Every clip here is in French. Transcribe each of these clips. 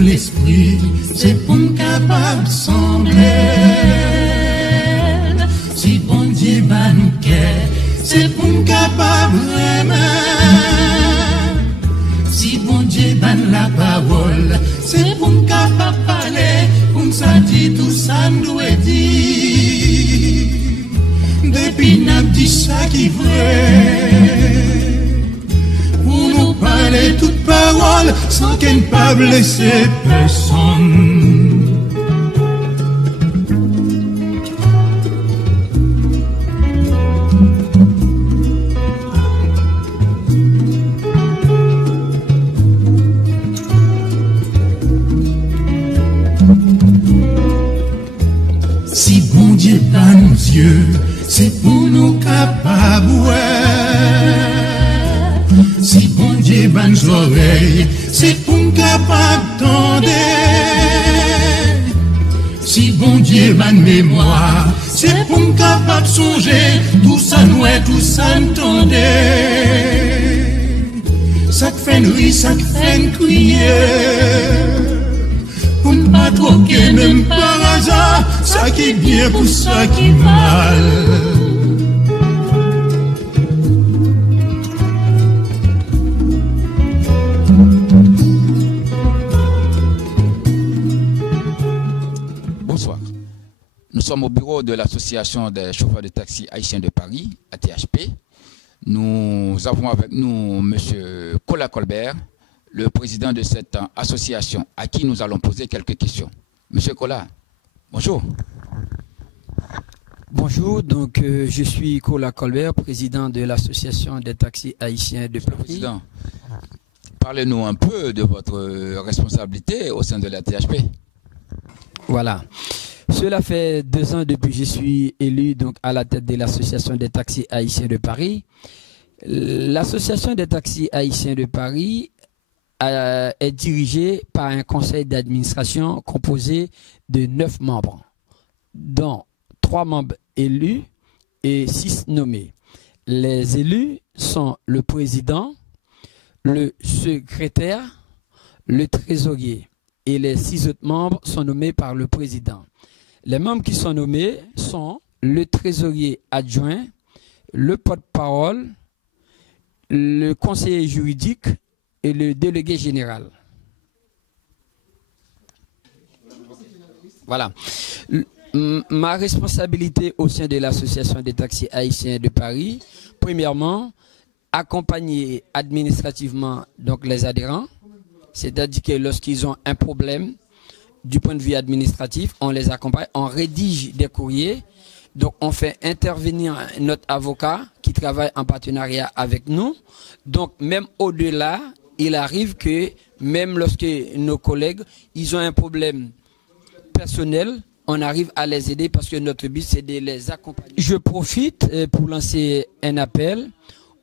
l'esprit, c'est pour nous capable de sembler. Si bon Dieu bat nous cœur, c'est pour nous capable d'aimer. Si bon Dieu bat la parole, c'est pour nous capable de parler, pour nous dire tout ça nous doit dire. Depuis n'a dit ça qui vrai. Pour nous parler toute parole sans qu'elle ne pas blesser personne. Si bon Dieu pas nos yeux, c'est pour nous capables. Si bon Dieu ban nos oreilles, c'est pour nous capables d'entendre. Si bon Dieu ban mémoire, c'est pour nous capables de songer. Tout ça nous est, tout ça nous tendait. Ça fait nous rire, ça fait nous crier. Pour ne pas troquer même par hasard, ça qui est bien pour ça qui est mal. Bonsoir. Nous sommes au bureau de l'association des chauffeurs de taxi haïtiens de Paris, ATHP. Nous avons avec nous M. Kola Colbert, le président de cette association, à qui nous allons poser quelques questions. Monsieur Kola, bonjour. Bonjour, donc je suis Kola Colbert, président de l'association des taxis haïtiens de Paris. Président, parlez-nous un peu de votre responsabilité au sein de la THP. Voilà. Cela fait 2 ans depuis que je suis élu donc, à la tête de l'association des taxis haïtiens de Paris. L'association des taxis haïtiens de Paris est dirigée par un conseil d'administration composé de 9 membres, dont 3 membres élus et 6 nommés. Les élus sont le président, le secrétaire, le trésorier et les 6 autres membres sont nommés par le président. Les membres qui sont nommés sont le trésorier adjoint, le porte-parole, le conseiller juridique et le délégué général. Voilà. Ma responsabilité au sein de l'association des taxis haïtiens de Paris, premièrement, accompagner administrativement donc les adhérents, c'est-à-dire que lorsqu'ils ont un problème du point de vue administratif, on les accompagne, on rédige des courriers, donc on fait intervenir notre avocat qui travaille en partenariat avec nous. Donc même au-delà, il arrive que même lorsque nos collègues, ils ont un problème personnel, on arrive à les aider parce que notre but c'est de les accompagner. Je profite pour lancer un appel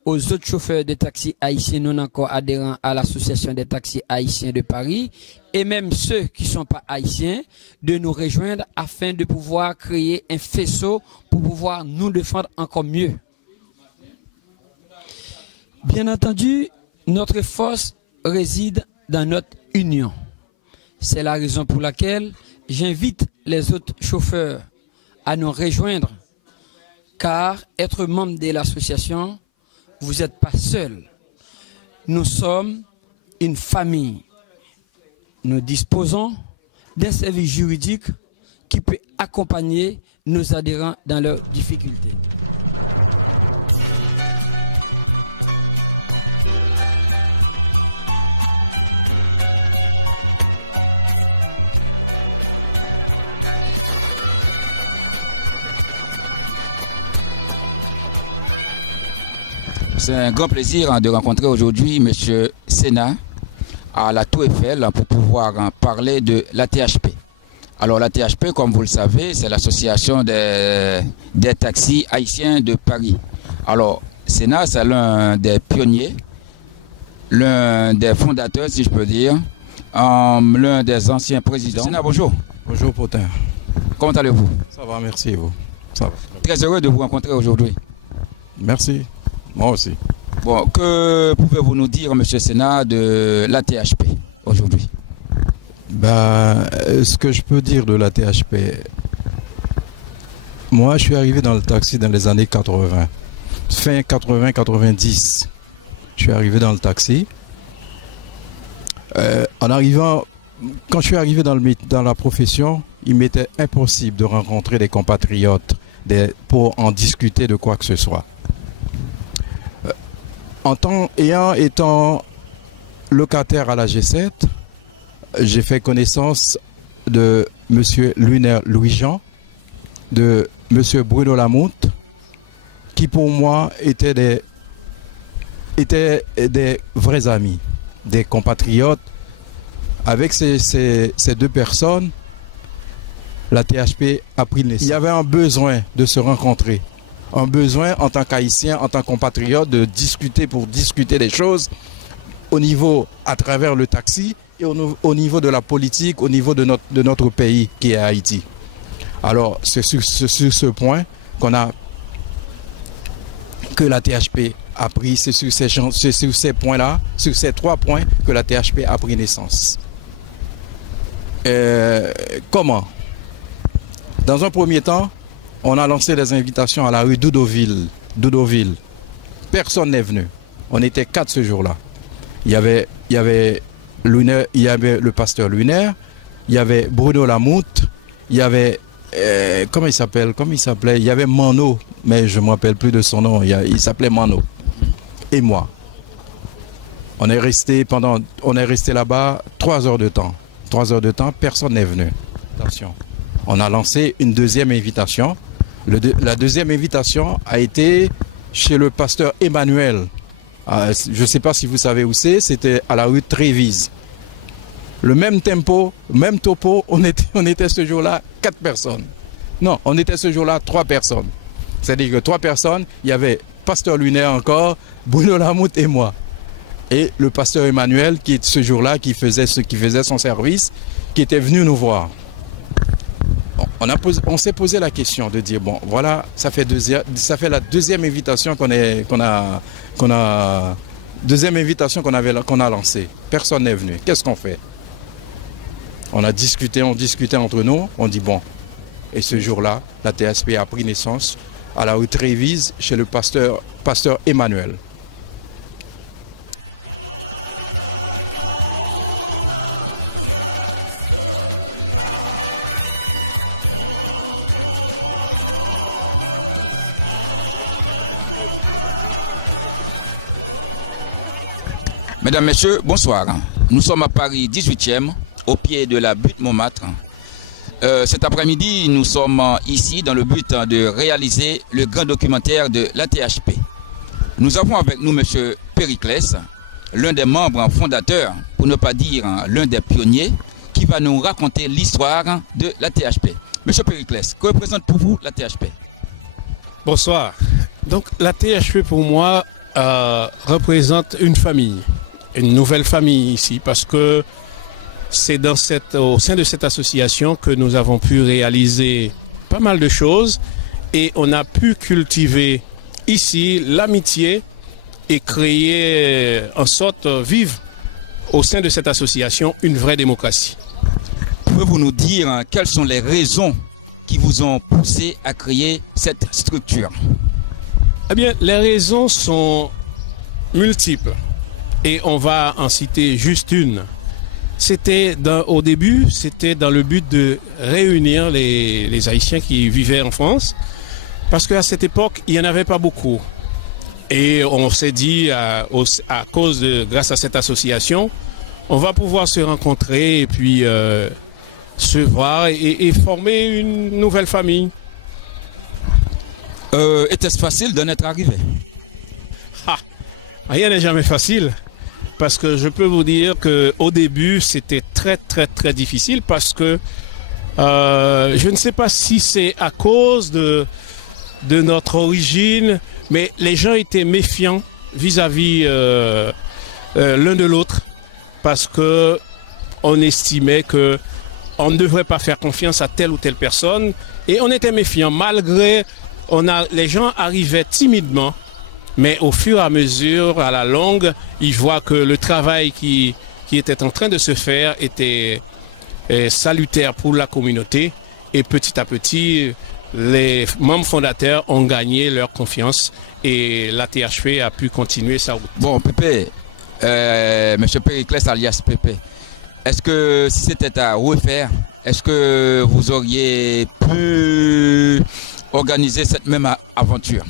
aux autres chauffeurs de taxis haïtiens non encore adhérents à l'association des taxis haïtiens de Paris et même ceux qui ne sont pas haïtiens de nous rejoindre afin de pouvoir créer un faisceau pour pouvoir nous défendre encore mieux. Bien entendu, notre force réside dans notre union. C'est la raison pour laquelle j'invite les autres chauffeurs à nous rejoindre, car être membre de l'association, vous n'êtes pas seul. Nous sommes une famille. Nous disposons d'un service juridique qui peut accompagner nos adhérents dans leurs difficultés. C'est un grand plaisir de rencontrer aujourd'hui M. Sena à la Tour Eiffel pour pouvoir parler de l'ATHP. Alors l'ATHP, comme vous le savez, c'est l'association des taxis haïtiens de Paris. Alors Sena, c'est l'un des pionniers, l'un des fondateurs, si je peux dire, l'un des anciens présidents. Sena, bonjour. Bonjour Potin. Comment allez-vous? Ça va, merci vous. Ça va. Très heureux de vous rencontrer aujourd'hui. Merci. Moi aussi. Bon, que pouvez-vous nous dire, M. Sena, de l'ATHP aujourd'hui? Ce que je peux dire de la THP, moi je suis arrivé dans le taxi dans les années 80, fin 80-90. Je suis arrivé dans le taxi. En arrivant, quand je suis arrivé dans la profession, il m'était impossible de rencontrer des compatriotes pour en discuter de quoi que ce soit. Étant locataire à la G7, j'ai fait connaissance de M. Lunaire Louis-Jean, de M. Bruno Lamoute, qui pour moi étaient des vrais amis, des compatriotes. Avec ces deux personnes, la THP a pris naissance. Il y avait un besoin de se rencontrer, un besoin en tant qu'haïtien, en tant que compatriote, de discuter pour discuter des choses au niveau, à travers le taxi et au niveau de la politique, au niveau de notre pays qui est Haïti. Alors, c'est sur ce point que la THP a pris, c'est sur ces points-là, sur ces 3 points que la THP a pris naissance. Comment? Dans un premier temps, on a lancé des invitations à la rue Doudoville. Personne n'est venu. On était 4 ce jour-là. Il y avait le pasteur Lunaire, il y avait Bruno Lamoute, il y avait comment il s'appelait? Il y avait Mano, mais je ne me rappelle plus de son nom. Il s'appelait Mano. Et moi. On est resté là-bas 3 heures de temps. 3 heures de temps, personne n'est venu. Attention. On a lancé une deuxième invitation. La deuxième invitation a été chez le pasteur Emmanuel. Je ne sais pas si vous savez où c'est, c'était à la rue Trévise. Le même tempo, même topo, on était ce jour-là 4 personnes. Non, on était ce jour-là 3 personnes. C'est-à-dire que 3 personnes, il y avait pasteur Lunaire encore, Bruno Lamoute et moi. Et le pasteur Emmanuel, qui est ce jour-là, qui faisait son service, qui était venu nous voir. On s'est posé la question de dire, bon, voilà, ça fait la deuxième invitation qu'on a lancée. Personne n'est venu. Qu'est-ce qu'on fait? On discutait entre nous, on dit bon. Et ce jour-là, la THP a pris naissance à la rue Trévise chez le pasteur Emmanuel. Mesdames, Messieurs, bonsoir. Nous sommes à Paris 18e, au pied de la butte Montmartre. Cet après-midi, nous sommes ici dans le but de réaliser le grand documentaire de la THP. Nous avons avec nous M. Périclès, l'un des membres fondateurs, pour ne pas dire l'un des pionniers, qui va nous raconter l'histoire de la THP. M. Périclès, que représente pour vous la THP? Bonsoir. Donc la THP pour moi représente une famille. Une nouvelle famille ici, parce que c'est au sein de cette association que nous avons pu réaliser pas mal de choses et on a pu cultiver ici l'amitié et créer en sorte vivre au sein de cette association une vraie démocratie. Pouvez-vous nous dire quelles sont les raisons qui vous ont poussé à créer cette structure? Eh bien, les raisons sont multiples. Et on va en citer juste une. Au début, c'était dans le but de réunir les Haïtiens qui vivaient en France, parce qu'à cette époque, il n'y en avait pas beaucoup. Et on s'est dit, grâce à cette association, on va pouvoir se rencontrer et puis se voir et former une nouvelle famille. Était-ce facile d'en être arrivé? Rien n'est jamais facile. Parce que je peux vous dire qu'au début, c'était très, très, très difficile parce que je ne sais pas si c'est à cause de notre origine, mais les gens étaient méfiants vis-à-vis l'un de l'autre parce que on estimait que on ne devrait pas faire confiance à telle ou telle personne et on était méfiants malgré les gens arrivaient timidement. Mais au fur et à mesure, à la longue, ils voient que le travail qui était en train de se faire était salutaire pour la communauté. Et petit à petit, les membres fondateurs ont gagné leur confiance et la THP a pu continuer sa route. Bon, Pépé, M. Périclès alias Pépé, est-ce que si c'était à refaire, est-ce que vous auriez pu organiser cette même aventure?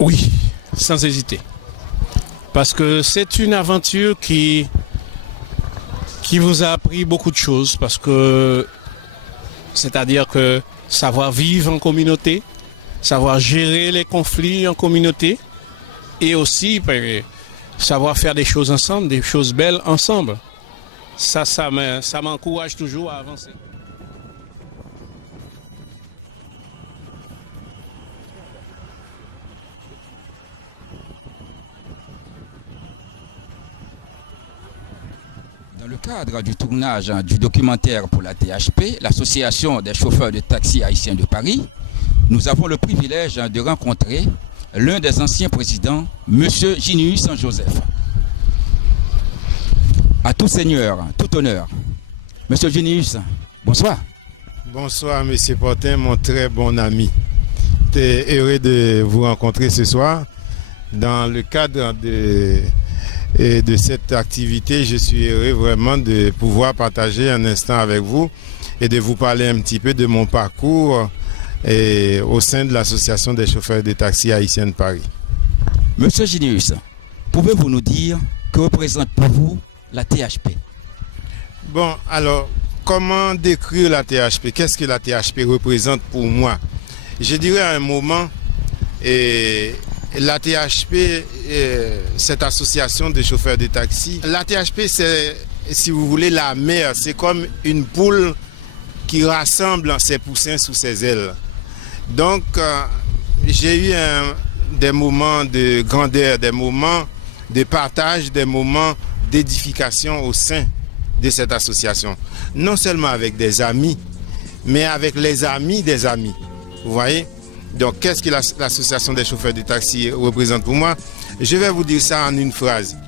Oui, sans hésiter. Parce que c'est une aventure qui vous a appris beaucoup de choses. Parce que, c'est-à-dire que savoir vivre en communauté, savoir gérer les conflits en communauté, et aussi savoir faire des choses ensemble, des choses belles ensemble. Ça m'encourage toujours à avancer. Dans le cadre du tournage du documentaire pour la THP, l'Association des chauffeurs de taxi haïtiens de Paris, nous avons le privilège de rencontrer l'un des anciens présidents, M. Ginius Joseph. À tout seigneur, tout honneur. M. Ginius, bonsoir. Bonsoir, M. Portin, mon très bon ami. J'étais heureux de vous rencontrer ce soir. Dans le cadre de cette activité, je suis heureux vraiment de pouvoir partager un instant avec vous et de vous parler un petit peu de mon parcours au sein de l'Association des chauffeurs de taxi haïtiens de Paris. Monsieur Ginius, pouvez-vous nous dire que représente pour vous la THP? Bon, alors, comment décrire la THP? Qu'est-ce que la THP représente pour moi? Je dirais à un moment, la THP, cette association des chauffeurs de taxi, la THP, c'est, si vous voulez, la mère. C'est comme une poule qui rassemble ses poussins sous ses ailes. Donc, j'ai eu des moments de grandeur, des moments de partage, des moments d'édification au sein de cette association. Non seulement avec des amis, mais avec les amis des amis. Vous voyez? Donc, qu'est-ce que l'association des chauffeurs de taxi représente pour moi? Je vais vous dire ça en une phrase.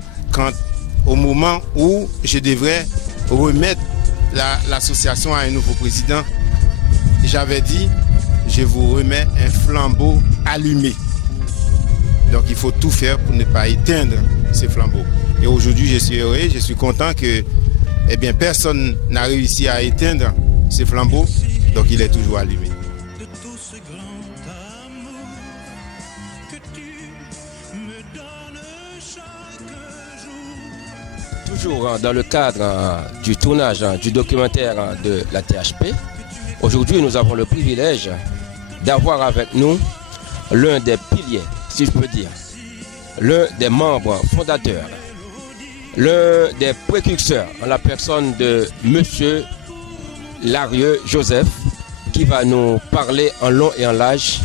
Au moment où je devrais remettre l'association à un nouveau président, j'avais dit, je vous remets un flambeau allumé. Donc, il faut tout faire pour ne pas éteindre ces flambeaux. Et aujourd'hui, je suis heureux, je suis content que personne n'a réussi à éteindre ces flambeaux. Donc, il est toujours allumé. Toujours dans le cadre du tournage du documentaire de la THP, aujourd'hui nous avons le privilège d'avoir avec nous l'un des piliers, si je peux dire, l'un des membres fondateurs, l'un des précurseurs en la personne de M. Larieux Joseph, qui va nous parler en long et en large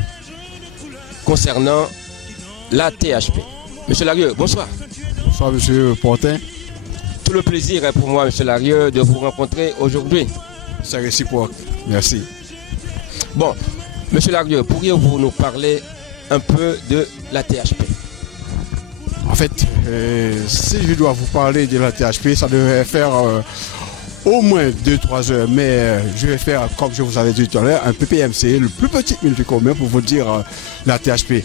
concernant la THP. M. Larieux, bonsoir. Bonsoir, M. Portin. Tout le plaisir est pour moi, M. Larieux, de vous rencontrer aujourd'hui. C'est réciproque. Merci. Bon, M. Larieux, pourriez-vous nous parler un peu de la THP? En fait, si je dois vous parler de la THP, ça devrait faire au moins 2-3 heures. Mais je vais faire, comme je vous avais dit tout à l'heure, un PPMC, le plus petit minute commun pour vous dire la THP.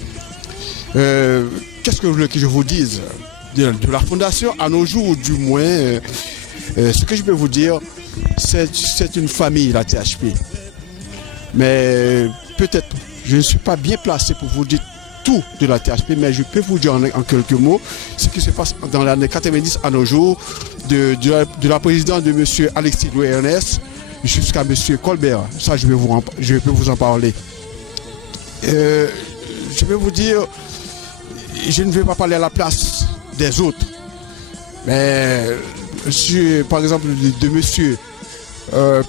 Qu'est-ce que vous voulez que je vous dise? De la fondation à nos jours, du moins, ce que je peux vous dire, c'est une famille, la THP. Mais peut-être, je ne suis pas bien placé pour vous dire tout de la THP, mais je peux vous dire en quelques mots ce qui se passe dans l'année 90 à nos jours, de la présidence de M. Alexis Louis Ernest jusqu'à M. Colbert. Ça, je peux vous en parler. Je vais vous dire, je ne vais pas parler à la place des autres, mais par exemple de monsieur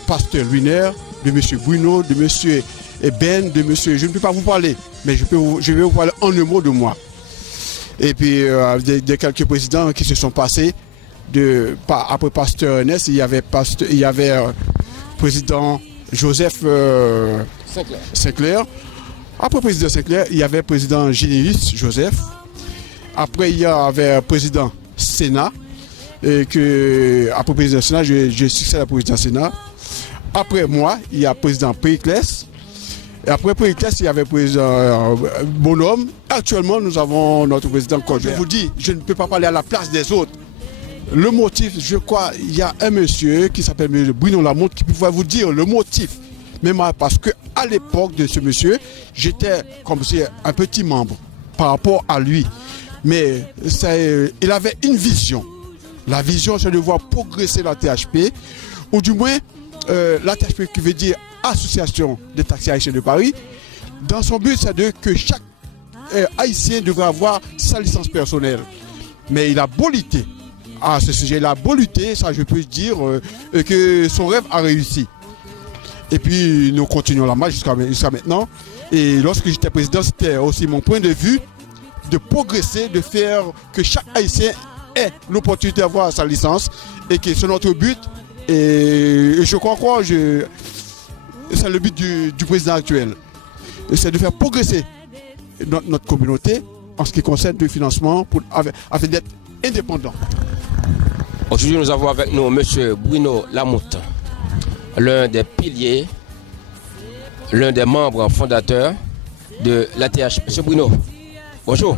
Pasteur Lunaire, de monsieur Bruno, de monsieur Ben, de monsieur, je ne peux pas vous parler, mais je vais vous parler en un mot de moi. Et puis de quelques présidents qui se sont passés, après Pasteur Ernest, il y avait président Joseph Sinclair. Après président Sinclair, il y avait président Ginius Joseph. Après, il y avait président Sénat. et que après le président du Sénat, je succède au président du Sénat. Après moi, il y a le président Périclès. Et après Périclès, il y avait le président Bonhomme. Actuellement, nous avons notre président Colbert. Je vous dis, je ne peux pas parler à la place des autres. Le motif, je crois, il y a un monsieur qui s'appelle Bruno Lamotte qui pourrait vous dire le motif. Même parce qu'à l'époque de ce monsieur, j'étais comme si un petit membre par rapport à lui. Mais il avait une vision. La vision, c'est de voir progresser la THP, ou du moins la THP qui veut dire Association des taxis haïtiens de Paris. Dans son but, c'est que chaque haïtien devrait avoir sa licence personnelle. Mais il a beau lutter à ce sujet, il a beau lutter, ça je peux dire que son rêve a réussi. Et puis nous continuons la marche jusqu'à maintenant. Et lorsque j'étais président, c'était aussi mon point de vue de progresser, de faire que chaque haïtien ait l'opportunité d'avoir sa licence et que c'est notre but. Et je crois que c'est le but du président actuel. C'est de faire progresser notre communauté en ce qui concerne le financement afin d'être indépendant. Aujourd'hui, nous avons avec nous M. Bruno Lamotte, l'un des piliers, l'un des membres fondateurs de l'ATHP. M. Bruno, bonjour.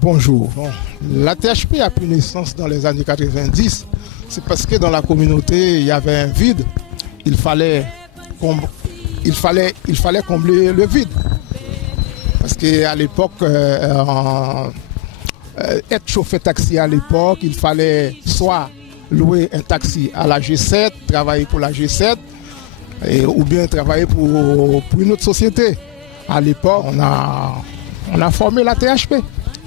Bonjour. Bon, l'ATHP a pris naissance dans les années 90. C'est parce que dans la communauté, il y avait un vide. Il fallait combler le vide. Parce qu'à l'époque, être chauffeur taxi à l'époque, il fallait soit louer un taxi à la G7, travailler pour la G7, ou bien travailler pour une autre société. À l'époque, on a formé la THP.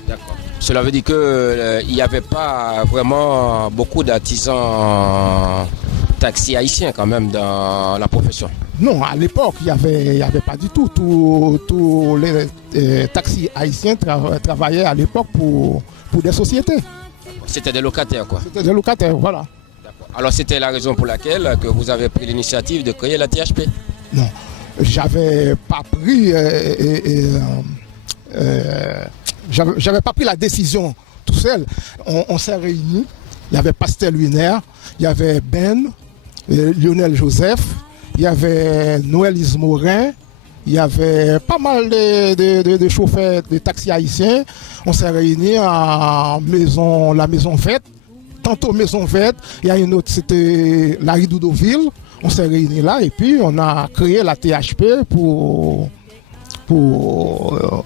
D'accord. Cela veut dire qu'il n'y avait pas vraiment beaucoup d'artisans taxis haïtiens quand même dans la profession. Non, à l'époque, il n'y avait pas du tout. Tous les taxis haïtiens travaillaient à l'époque pour des sociétés. C'était des locataires, quoi. C'était des locataires, voilà. Alors c'était la raison pour laquelle que vous avez pris l'initiative de créer la THP? Non, j'avais pas pris... j'avais pas pris la décision tout seul. On s'est réunis. Il y avait Pastel Wiener, il y avait Ben, Lionel Joseph, il y avait Noël Ismorin, il y avait pas mal de chauffeurs de taxis haïtiens. On s'est réunis à la Maison Verte. Tantôt Maison Verte, il y a une autre, c'était la rue Doudoville. On s'est réunis là et puis on a créé la THP pour pouvoir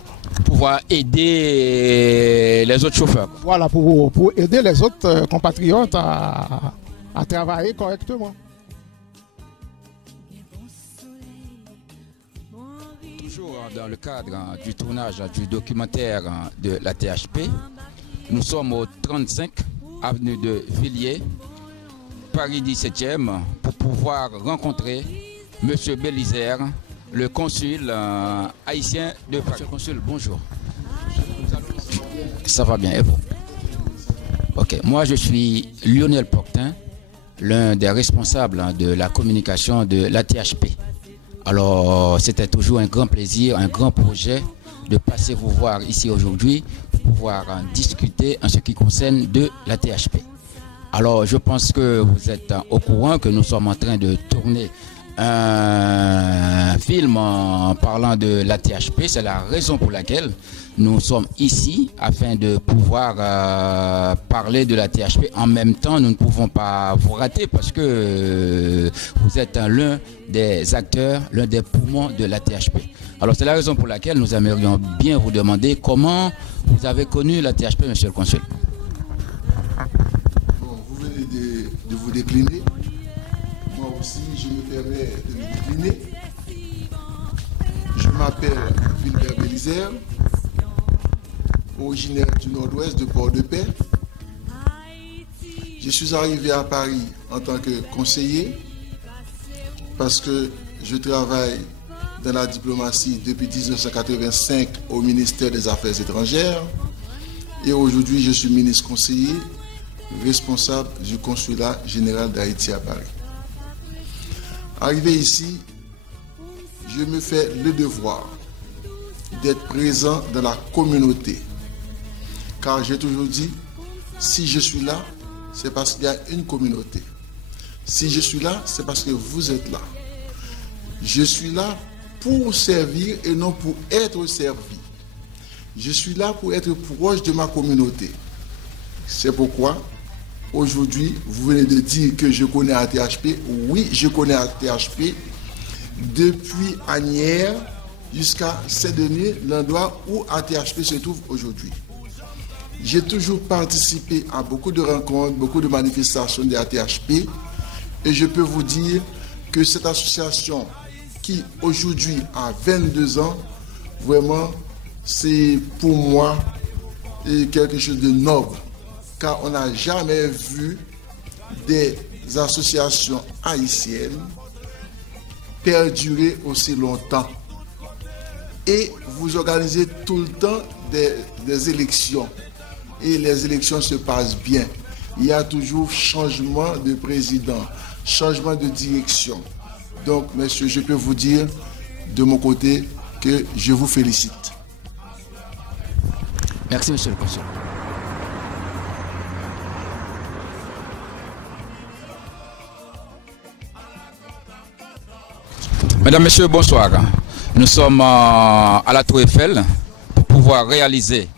aider les autres chauffeurs. Voilà, pour aider les autres compatriotes à travailler correctement. Toujours dans le cadre du tournage du documentaire de la THP, nous sommes au 35 avenue de Villiers, Paris 17e, pour pouvoir rencontrer M. Bélisaire, le consul haïtien de Paris. Monsieur le consul, bonjour. Ça va bien, et vous? Ok, moi je suis Lionel Poctin, l'un des responsables de la communication de l'ATHP. Alors, c'était toujours un grand plaisir, un grand projet de passer vous voir ici aujourd'hui pour pouvoir discuter en ce qui concerne de l'ATHP. Alors, je pense que vous êtes au courant que nous sommes en train de tourner un film en parlant de l'ATHP. C'est la raison pour laquelle nous sommes ici afin de pouvoir parler de la THP. En même temps, nous ne pouvons pas vous rater parce que vous êtes l'un des acteurs, l'un des poumons de la THP. Alors c'est la raison pour laquelle nous aimerions bien vous demander comment vous avez connu la THP, monsieur le consul. Bon, vous venez de vous décliner. Moi aussi, je me permets de me décliner. Je m'appelle Wilbert Bélisaire, originaire du nord-ouest de Port-de-Paix. Je suis arrivé à Paris en tant que conseiller parce que je travaille dans la diplomatie depuis 1985 au ministère des Affaires étrangères et aujourd'hui je suis ministre conseiller responsable du consulat général d'Haïti à Paris. Arrivé ici, je me fais le devoir d'être présent dans la communauté. Car j'ai toujours dit, si je suis là, c'est parce qu'il y a une communauté. Si je suis là, c'est parce que vous êtes là. Je suis là pour servir et non pour être servi. Je suis là pour être proche de ma communauté. C'est pourquoi, aujourd'hui, vous venez de dire que je connais ATHP. Oui, je connais ATHP depuis Asnières jusqu'à Saint-Denis, l'endroit où ATHP se trouve aujourd'hui. J'ai toujours participé à beaucoup de rencontres, beaucoup de manifestations de ATHP et je peux vous dire que cette association qui aujourd'hui a 22 ans, vraiment, c'est pour moi quelque chose de noble, car on n'a jamais vu des associations haïtiennes perdurer aussi longtemps. Et vous organisez tout le temps des élections. Et les élections se passent bien. Il y a toujours changement de président, changement de direction. Donc, messieurs, je peux vous dire de mon côté que je vous félicite. Merci, monsieur le consul. Mesdames, Messieurs, bonsoir. Nous sommes à la Tour Eiffel pour pouvoir réaliser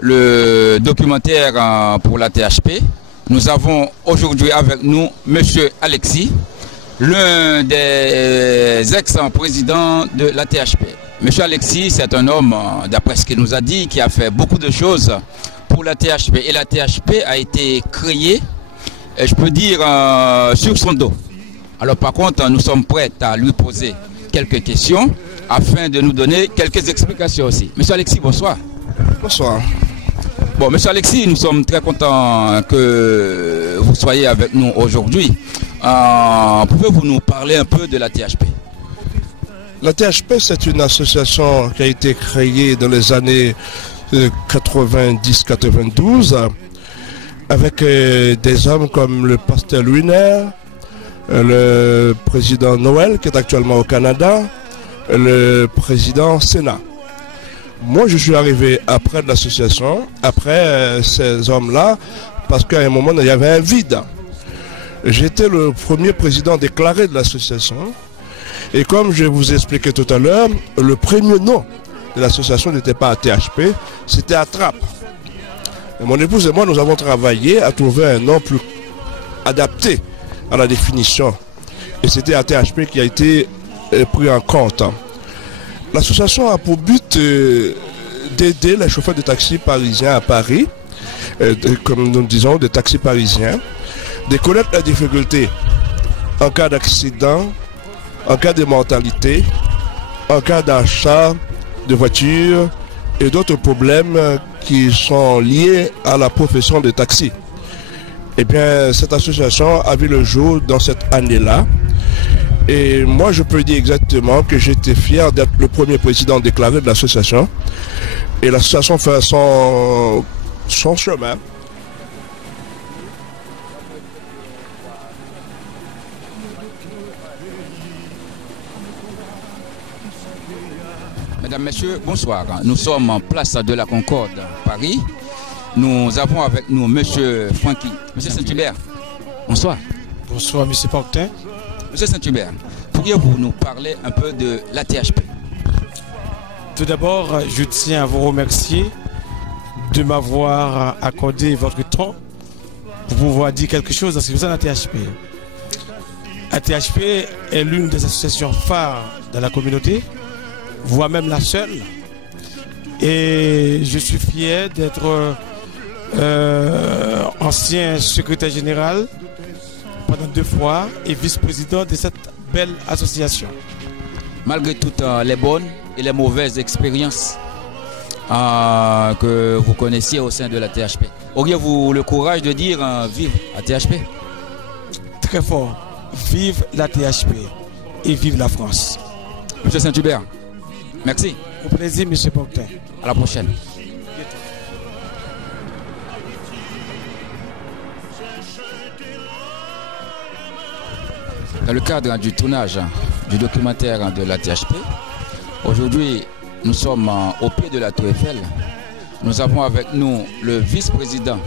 le documentaire pour la THP. Nous avons aujourd'hui avec nous monsieur Alexis, l'un des ex-présidents de la THP. Monsieur Alexis, c'est un homme, d'après ce qu'il nous a dit, qui a fait beaucoup de choses pour la THP. Et la THP a été créée, je peux dire, sur son dos. Alors par contre, nous sommes prêts à lui poser quelques questions afin de nous donner quelques explications aussi. Monsieur Alexis, bonsoir. Bonsoir. Bon, monsieur Alexis, nous sommes très contents que vous soyez avec nous aujourd'hui. Pouvez-vous nous parler un peu de la THP? La THP, c'est une association qui a été créée dans les années 90-92 avec des hommes comme le pasteur Luiner, le président Noël qui est actuellement au Canada, le président Sénat. Moi, je suis arrivé après l'association, après ces hommes-là, parce qu'à un moment, il y avait un vide. J'étais le premier président déclaré de l'association. Et comme je vous ai expliqué tout à l'heure, le premier nom de l'association n'était pas ATHP, c'était ATRAP. Et mon épouse et moi, nous avons travaillé à trouver un nom plus adapté à la définition. Et c'était ATHP qui a été pris en compte. L'association a pour but d'aider les chauffeurs de taxi parisiens à Paris, comme nous disons, des taxis parisiens, de connaître la difficulté en cas d'accident, en cas de mortalité, en cas d'achat de voiture et d'autres problèmes qui sont liés à la profession de taxi. Eh bien, cette association a vu le jour dans cette année-là. Et moi, je peux dire exactement que j'étais fier d'être le premier président déclaré de l'association. Et l'association fait son chemin. Mesdames, Messieurs, bonsoir. Nous sommes en place de la Concorde, Paris. Nous avons avec nous monsieur Francky. Monsieur Saint-Hubert, bonsoir. Bonsoir, monsieur Portin. Monsieur Saint-Hubert, pourriez-vous nous parler un peu de la THP? Tout d'abord, je tiens à vous remercier de m'avoir accordé votre temps pour pouvoir dire quelque chose en ce qui concerne la THP. La THP est l'une des associations phares de la communauté, voire même la seule. Et je suis fier d'être ancien secrétaire général pendant 2 fois et vice-président de cette belle association. Malgré toutes les bonnes et les mauvaises expériences que vous connaissiez au sein de la THP, auriez-vous le courage de dire vive la THP? Très fort. Vive la THP et vive la France. Monsieur Saint-Hubert, merci. Au plaisir, monsieur Portin. À la prochaine. Dans le cadre du tournage du documentaire de la THP, aujourd'hui, nous sommes au pied de la Tour Eiffel. Nous avons avec nous le vice-président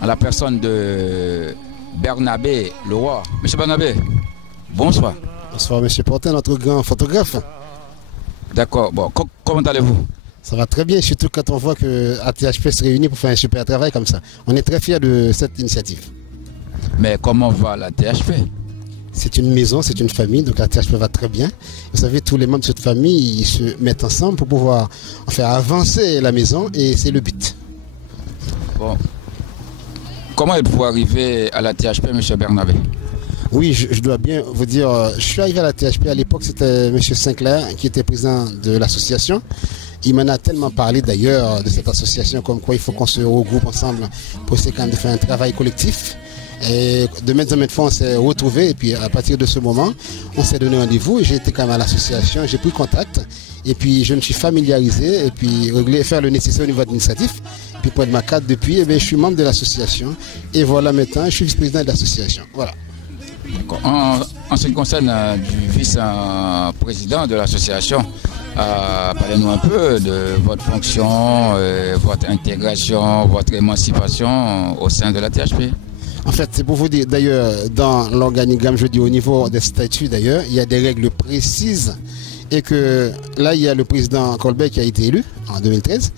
à la personne de Bernabé Leroy. Monsieur Bernabé, bonsoir. Bonsoir, monsieur Portin, notre grand photographe. D'accord, bon, comment allez-vous? Ça va très bien, surtout quand on voit que ATHP se réunit pour faire un super travail comme ça. On est très fiers de cette initiative. Mais comment va la THP? C'est une maison, c'est une famille, donc la THP va très bien. Vous savez, tous les membres de cette famille, ils se mettent ensemble pour pouvoir faire avancer la maison et c'est le but. Bon. Comment êtes-vous arrivé à la THP, M. Bernabé? Oui, je dois bien vous dire, je suis arrivé à la THP, à l'époque c'était M. Sinclair qui était président de l'association. Il m'en a tellement parlé d'ailleurs de cette association, comme quoi il faut qu'on se regroupe ensemble pour essayer quand même de faire un travail collectif. Et de maintes en maintes fois on s'est retrouvés et puis à partir de ce moment on s'est donné rendez-vous et j'ai été quand même à l'association, j'ai pris contact et puis je me suis familiarisé et puis faire le nécessaire au niveau administratif. Et puis prendre ma carte depuis, je suis membre de l'association et voilà maintenant je suis vice-président de l'association. Voilà. En ce qui concerne du vice-président de l'association, parlez-nous un peu de votre fonction, votre intégration, votre émancipation au sein de la THP. En fait, c'est pour vous dire, d'ailleurs, dans l'organigramme, je dis au niveau des statuts, d'ailleurs, il y a des règles précises et que là, il y a le président Colbert qui a été élu en 2013.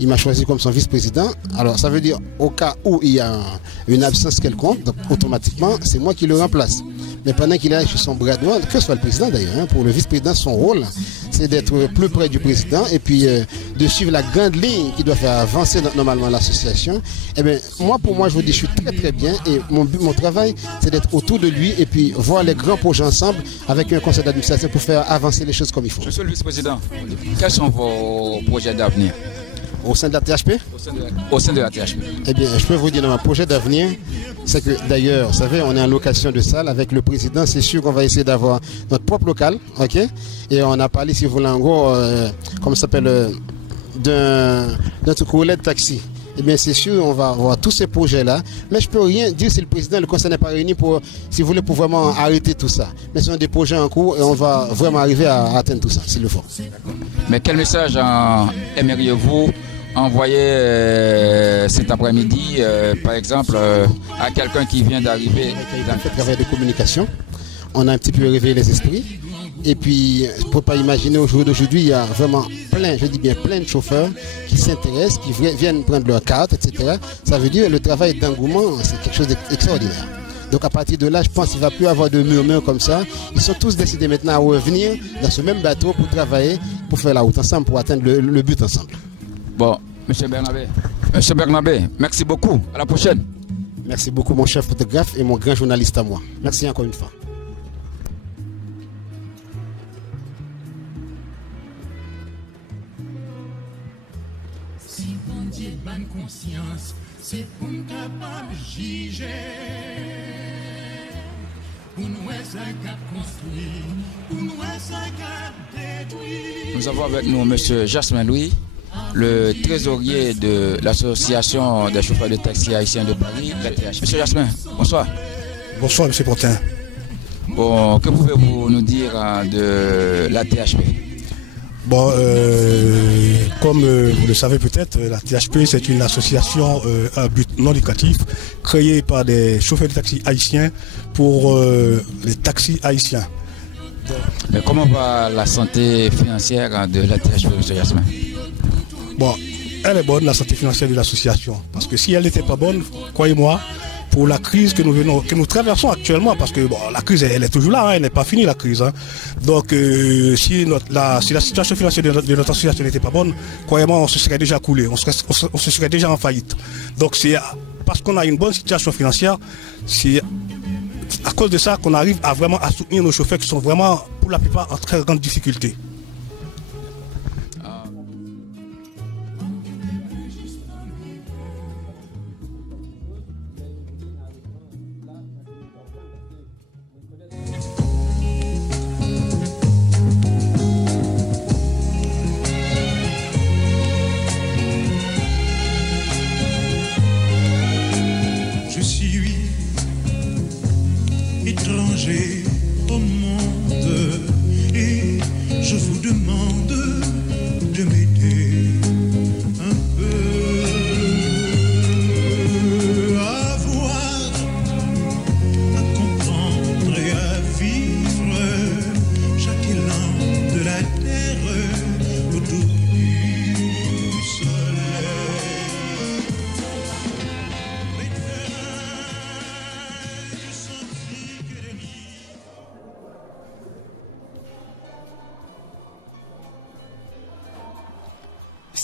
Il m'a choisi comme son vice-président. Alors, ça veut dire, au cas où il y a une absence quelconque, donc automatiquement, c'est moi qui le remplace. Mais pendant qu'il est sur son bras droit, que soit le président d'ailleurs, pour le vice-président, son rôle, c'est d'être plus près du président et puis de suivre la grande ligne qui doit faire avancer normalement l'association. Eh bien, pour moi, je vous dis, je suis très très bien et mon travail, c'est d'être autour de lui et puis voir les grands projets ensemble avec un conseil d'administration pour faire avancer les choses comme il faut. Monsieur le vice-président, quels sont vos projets d'avenir? Au sein de la THP? Au sein de la THP. Eh bien, je peux vous dire, dans mon projet d'avenir, c'est que d'ailleurs, vous savez, on est en location de salle avec le président. C'est sûr qu'on va essayer d'avoir notre propre local, ok? Et on a parlé, si vous voulez, en gros, comment ça s'appelle, d'un truc roulet de taxi. Eh bien, c'est sûr, on va avoir tous ces projets-là. Mais je ne peux rien dire si le président et le conseil n'est pas réuni pour, si vous voulez, pour vraiment arrêter tout ça. Mais ce sont des projets en cours et on va vraiment arriver à atteindre tout ça, s'il le faut. Mais quel message aimeriez-vous envoyer cet après-midi, par exemple, à quelqu'un qui vient d'arriver dans le travail de communication? On a un petit peu réveillé les esprits. Et puis, il ne faut pas imaginer au jour d'aujourd'hui, il y a vraiment plein, je dis bien plein de chauffeurs qui s'intéressent, qui viennent prendre leur carte, etc. Ça veut dire que le travail d'engouement, c'est quelque chose d'extraordinaire. Donc à partir de là, je pense qu'il ne va plus avoir de murmures comme ça. Ils sont tous décidés maintenant à revenir dans ce même bateau pour travailler, pour faire la route ensemble, pour atteindre le but ensemble. Bon, Monsieur Bernabé, merci beaucoup. À la prochaine. Merci beaucoup, mon chef photographe et mon grand journaliste à moi. Merci encore une fois. Si bon Dieu bonne conscience, c'est pour nous capable de juger. Pour nous, ça a construit. Pour nous, ça a détruit. Nous avons avec nous M. Jasmin Louis, le trésorier de l'association des chauffeurs de taxi haïtiens de Paris, la THP. Monsieur Jasmin, bonsoir. Bonsoir, M. Portin. Bon, que pouvez-vous nous dire de la THP? Bon, comme vous le savez peut-être, la THP c'est une association à but non lucratif créée par des chauffeurs de taxi haïtiens pour les taxis haïtiens. Mais comment va la santé financière de la THP, M. Jasmin? Bon, elle est bonne, la santé financière de l'association. Parce que si elle n'était pas bonne, croyez-moi, pour la crise que nous traversons actuellement, parce que bon, la crise elle est toujours là, hein, elle n'est pas finie la crise. Hein. Donc si la situation financière de notre association n'était pas bonne, croyez-moi, on se serait déjà coulé, on se serait déjà en faillite. Donc c'est parce qu'on a une bonne situation financière, c'est à cause de ça qu'on arrive à vraiment à soutenir nos chauffeurs qui sont vraiment pour la plupart en très grande difficulté. Étranger au monde et je vous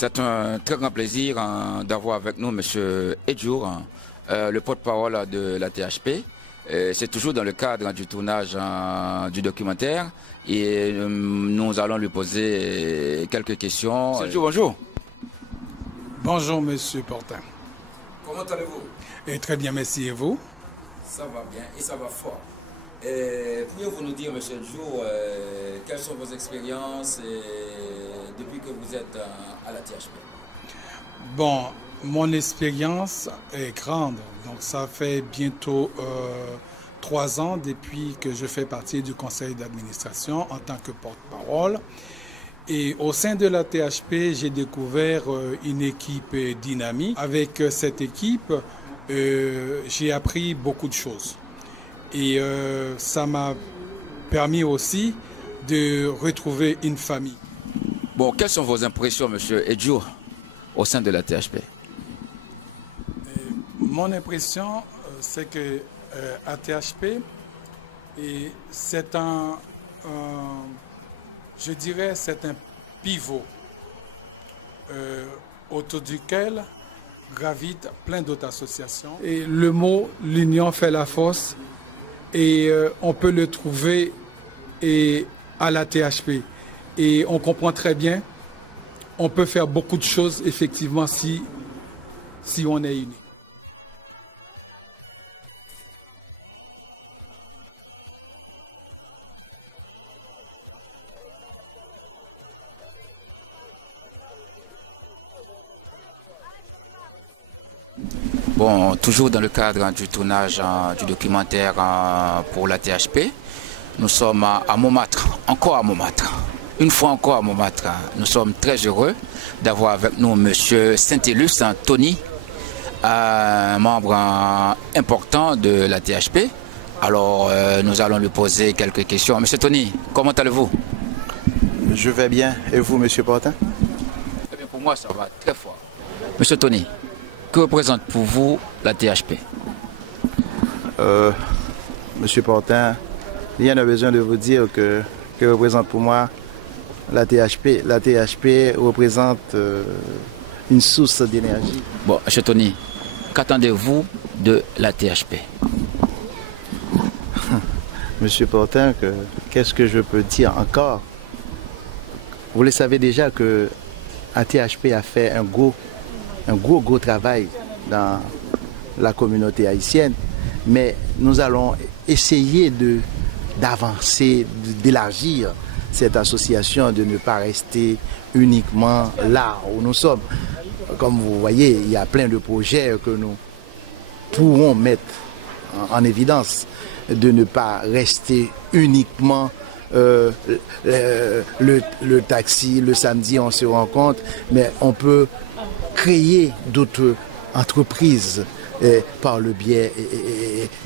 C'est un très grand plaisir d'avoir avec nous M. Edjour, le porte-parole de la THP. C'est toujours dans le cadre du tournage du documentaire et nous allons lui poser quelques questions. M. Edjour, bonjour. Bonjour Monsieur Portin. Comment allez-vous? Très bien, merci. Et vous? Ça va bien et ça va fort. Pouvez-vous nous dire, M. Edjour, quelles sont vos expériences depuis que vous êtes à la THP? Bon, mon expérience est grande. Donc, ça fait bientôt 3 ans depuis que je fais partie du conseil d'administration en tant que porte-parole. Et au sein de la THP, j'ai découvert une équipe dynamique. Avec cette équipe, j'ai appris beaucoup de choses. Et ça m'a permis aussi de retrouver une famille. Bon, quelles sont vos impressions, M. Edjour, au sein de la THP? Mon impression, c'est que à THP, c'est je dirais, c'est un pivot autour duquel gravitent plein d'autres associations. Et le mot « l'union fait la force », et on peut le trouver à la THP. Et on comprend très bien, on peut faire beaucoup de choses, effectivement, si on est unis. Bon, toujours dans le cadre du tournage du documentaire pour la THP, nous sommes à Montmartre, encore à Montmartre. Une fois encore à Montmartre, nous sommes très heureux d'avoir avec nous M. Saint-Élus, Tony, un membre important de la THP. Alors, nous allons lui poser quelques questions. M. Tony, comment allez-vous? Je vais bien. Et vous, M. Portin? Eh bien, pour moi, ça va très fort. M. Tony, que représente pour vous la THP? Monsieur Portin, rien n'a besoin de vous dire que représente pour moi la THP. La THP représente une source d'énergie. Bon, M. Tony, qu'attendez-vous de la THP? Monsieur Portin, qu'est-ce que je peux dire encore? Vous le savez déjà que la THP a fait un gros travail dans la communauté haïtienne, mais nous allons essayer d'avancer, d'élargir cette association, de ne pas rester uniquement là où nous sommes. Comme vous voyez, il y a plein de projets que nous pourrons mettre en évidence, de ne pas rester uniquement le taxi, le samedi on se rencontre, mais on peut créer d'autres entreprises par le biais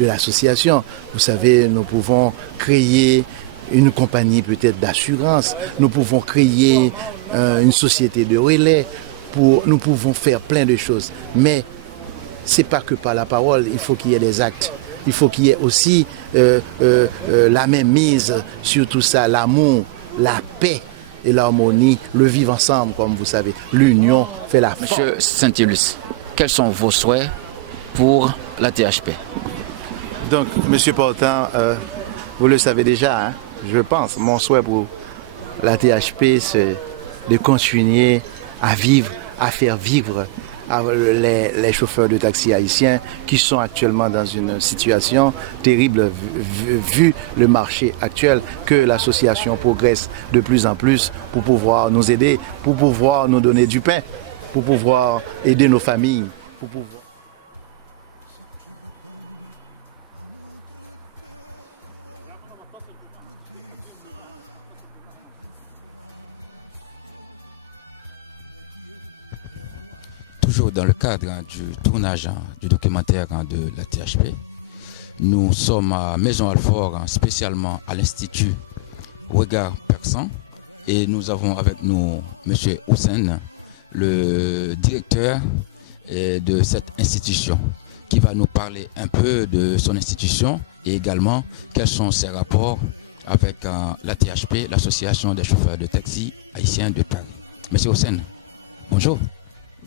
de l'association. Vous savez, nous pouvons créer une compagnie peut-être d'assurance, nous pouvons créer une société de relais, nous pouvons faire plein de choses. Mais ce n'est pas que par la parole, il faut qu'il y ait des actes. Il faut qu'il y ait aussi la même mise sur tout ça, l'amour, la paix et l'harmonie, le vivre ensemble, comme vous savez. L'union fait la force. Monsieur Saint-Élus, quels sont vos souhaits pour la THP? Donc, Monsieur Portin, vous le savez déjà, hein, je pense, mon souhait pour la THP, c'est de continuer à vivre, à faire vivre les chauffeurs de taxi haïtiens qui sont actuellement dans une situation terrible vu le marché actuel, que l'association progresse de plus en plus pour pouvoir nous aider, pour pouvoir nous donner du pain, pour pouvoir aider nos familles, pour pouvoir... Toujours dans le cadre du tournage du documentaire de la THP, nous sommes à Maison-Alfort, spécialement à l'Institut Regard Persan, et nous avons avec nous M. Hussein, le directeur de cette institution, qui va nous parler un peu de son institution et également quels sont ses rapports avec la THP, l'Association des chauffeurs de taxi haïtiens de Paris. M. Hussein, Bonjour.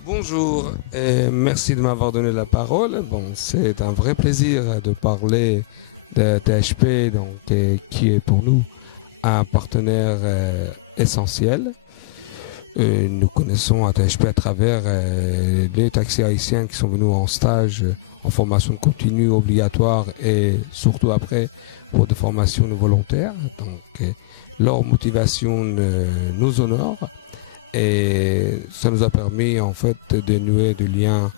Bonjour et merci de m'avoir donné la parole. Bon, c'est un vrai plaisir de parler de THP, donc, qui est pour nous un partenaire essentiel. Nous connaissons ATHP à travers les taxis haïtiens qui sont venus en stage, en formation continue obligatoire et surtout après pour des formations volontaires. Donc, leur motivation nous honore. Et ça nous a permis en fait de nouer des liens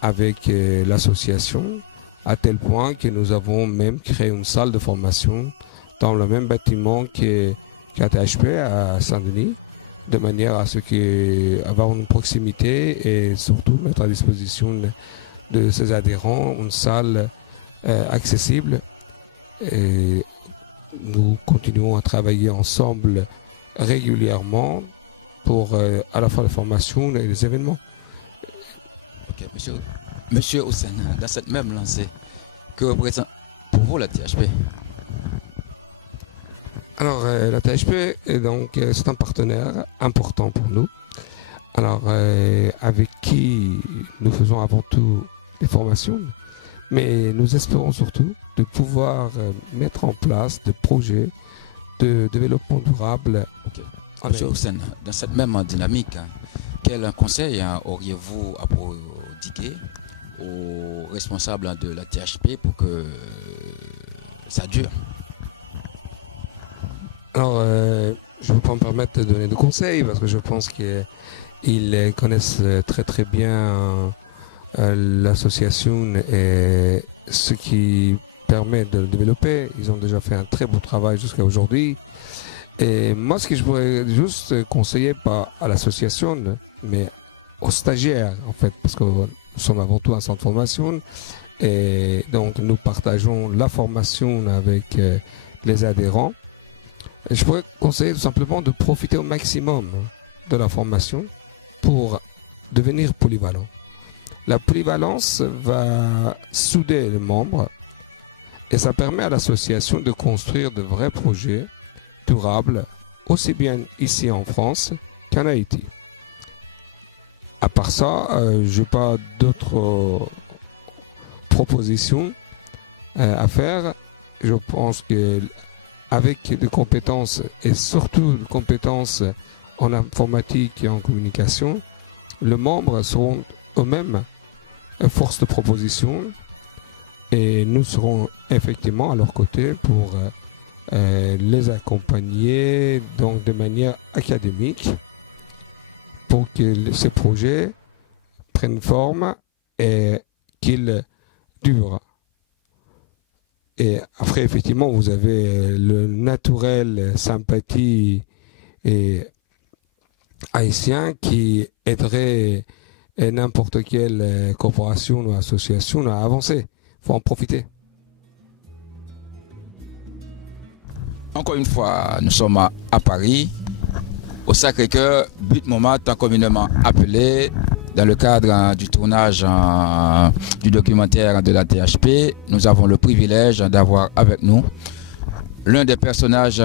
avec l'association, à tel point que nous avons même créé une salle de formation dans le même bâtiment qu'ATHP à Saint-Denis, de manière à ce avoir une proximité et surtout mettre à disposition de ses adhérents une salle accessible. Et nous continuons à travailler ensemble régulièrement pour à la fois la formation et les événements. Ok, monsieur Hussein, dans cette même lancée, que représente pour vous la THP? Alors, la THP, c'est un partenaire important pour nous. Alors, avec qui nous faisons avant tout des formations, mais nous espérons surtout de pouvoir mettre en place des projets de développement durable. Okay. Monsieur Hussein, dans cette même dynamique, quel conseil auriez-vous à prodiguer aux responsables de la THP pour que ça dure? Alors, je ne peux pas me permettre de donner de conseils parce que je pense qu'ils connaissent très très bien l'association et ce qui permet de le développer. Ils ont déjà fait un très beau travail jusqu'à aujourd'hui. Et moi, ce que je pourrais juste conseiller, pas à l'association, mais aux stagiaires, en fait, parce que nous sommes avant tout un centre de formation, et donc nous partageons la formation avec les adhérents. Et je pourrais conseiller tout simplement de profiter au maximum de la formation pour devenir polyvalent. La polyvalence va souder les membres et ça permet à l'association de construire de vrais projets durables, aussi bien ici en France qu'en Haïti. À part ça, je n'ai pas d'autres propositions à faire. Je pense qu'avec des compétences et surtout des compétences en informatique et en communication, les membres seront eux-mêmes force de proposition et nous serons effectivement à leur côté pour les accompagner donc de manière académique pour que ces projets prennent forme et qu'ils durent. Et après, effectivement, vous avez le naturel sympathie et haïtien qui aiderait n'importe quelle corporation ou association à avancer. Il faut en profiter. Encore une fois, nous sommes à Paris, au Sacré-Cœur, but moment tant communément appelé, dans le cadre du tournage du documentaire de la THP. Nous avons le privilège d'avoir avec nous l'un des personnages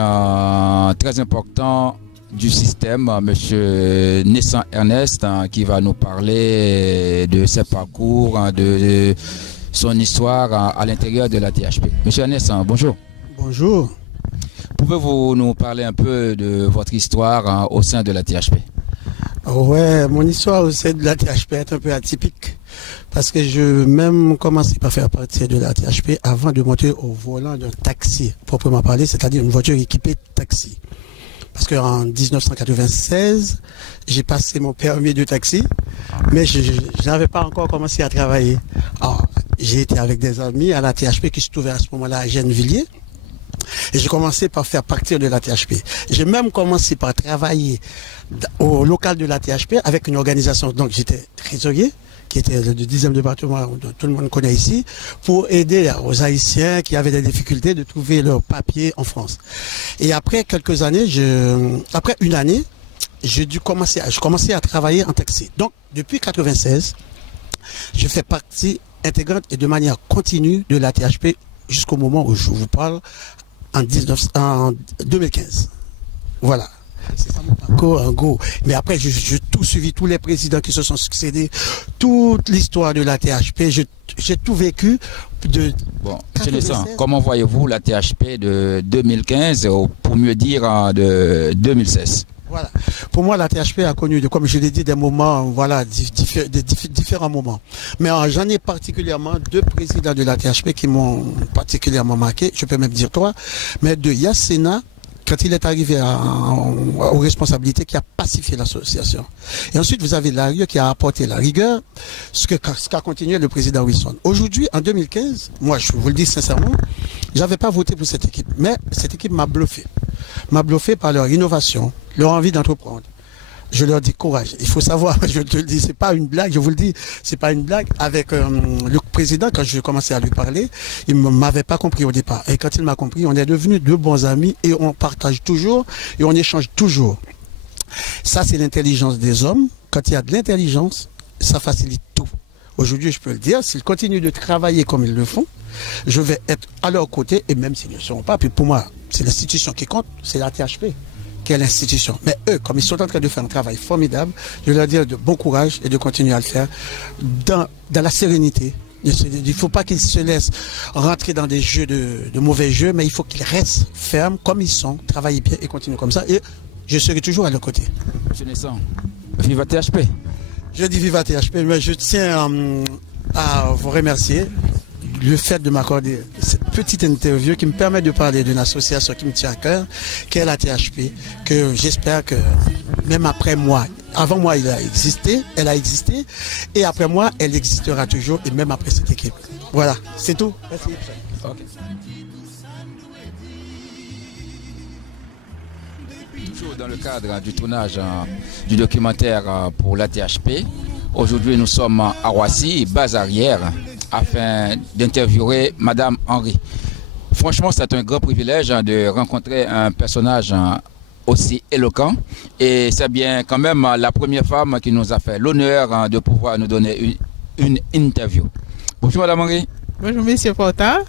très importants du système, M. Nessan Ernest, qui va nous parler de ses parcours, de son histoire à l'intérieur de la THP. M. Ernest, bonjour. Bonjour. Pouvez-vous nous parler un peu de votre histoire au sein de la THP? Ouais, mon histoire au sein de la THP est un peu atypique parce que je même commencé par faire partie de la THP avant de monter au volant d'un taxi, proprement parlé, c'est-à-dire une voiture équipée de taxi. Parce qu'en 1996, j'ai passé mon permis de taxi, mais je n'avais pas encore commencé à travailler. Alors, j'ai été avec des amis à la THP qui se trouvait à ce moment-là à Gennevilliers. Et j'ai commencé par faire partie de la THP. J'ai même commencé par travailler au local de la THP avec une organisation. Donc j'étais trésorier, qui était le 10e département dont tout le monde connaît ici, pour aider aux Haïtiens qui avaient des difficultés de trouver leurs papiers en France. Et après quelques années, après une année, je commençais à travailler en taxi. Donc depuis 1996, je fais partie intégrante et de manière continue de la THP jusqu'au moment où je vous parle, en 2015. Voilà. C'est ça mon parcours, en gros. Mais après, j'ai tout suivi, tous les présidents qui se sont succédés, toute l'histoire de la THP, j'ai tout vécu. Bon, M. Nessan, comment voyez-vous la THP de 2015, ou pour mieux dire de 2016? Voilà. Pour moi, la THP a connu, comme je l'ai dit, des moments, voilà, différents moments. Mais j'en ai particulièrement deux présidents de la THP qui m'ont particulièrement marqué. Je peux même dire trois. Mais de Yassena, quand il est arrivé aux responsabilités, qui a pacifié l'association. Et ensuite, vous avez Larieux qui a apporté la rigueur, ce qu'a continué le président Wilson. Aujourd'hui, en 2015, moi, je vous le dis sincèrement, j'avais pas voté pour cette équipe. Mais cette équipe m'a bluffé. M'a bluffé par leur innovation, leur envie d'entreprendre. Je leur dis courage. Il faut savoir, je te le dis, c'est pas une blague, je vous le dis, c'est pas une blague. Avec le président, quand je commençais à lui parler, il m'avait pas compris au départ. Et quand il m'a compris, on est devenus deux bons amis et on partage toujours et on échange toujours. Ça, c'est l'intelligence des hommes. Quand il y a de l'intelligence, ça facilite tout. Aujourd'hui, je peux le dire, s'ils continuent de travailler comme ils le font, je vais être à leur côté, et même s'ils ne le seront pas, puis pour moi, c'est l'institution qui compte, c'est la THP. Quelle institution. Mais eux, comme ils sont en train de faire un travail formidable, je leur dis de bon courage et de continuer à le faire dans la sérénité. Il ne faut pas qu'ils se laissent rentrer dans des jeux de mauvais jeux, mais il faut qu'ils restent fermes comme ils sont, travaillent bien et continuent comme ça. Et je serai toujours à leur côté. M. Nessan, vive THP. Je dis vive THP, mais je tiens à vous remercier le fait de m'accorder cette petite interview qui me permet de parler d'une association qui me tient à cœur, qui est la THP, que j'espère que même après moi, avant moi elle a existé, et après moi elle existera toujours, et même après cette équipe. Voilà, c'est tout. Merci. Okay. Toujours dans le cadre du tournage du documentaire pour la THP, aujourd'hui nous sommes à Roissy, base arrière, afin d'interviewer Madame Henry. Franchement, c'est un grand privilège de rencontrer un personnage aussi éloquent, et c'est bien quand même la première femme qui nous a fait l'honneur de pouvoir nous donner une interview. Bonjour Madame Henry. Bonjour Monsieur Porta.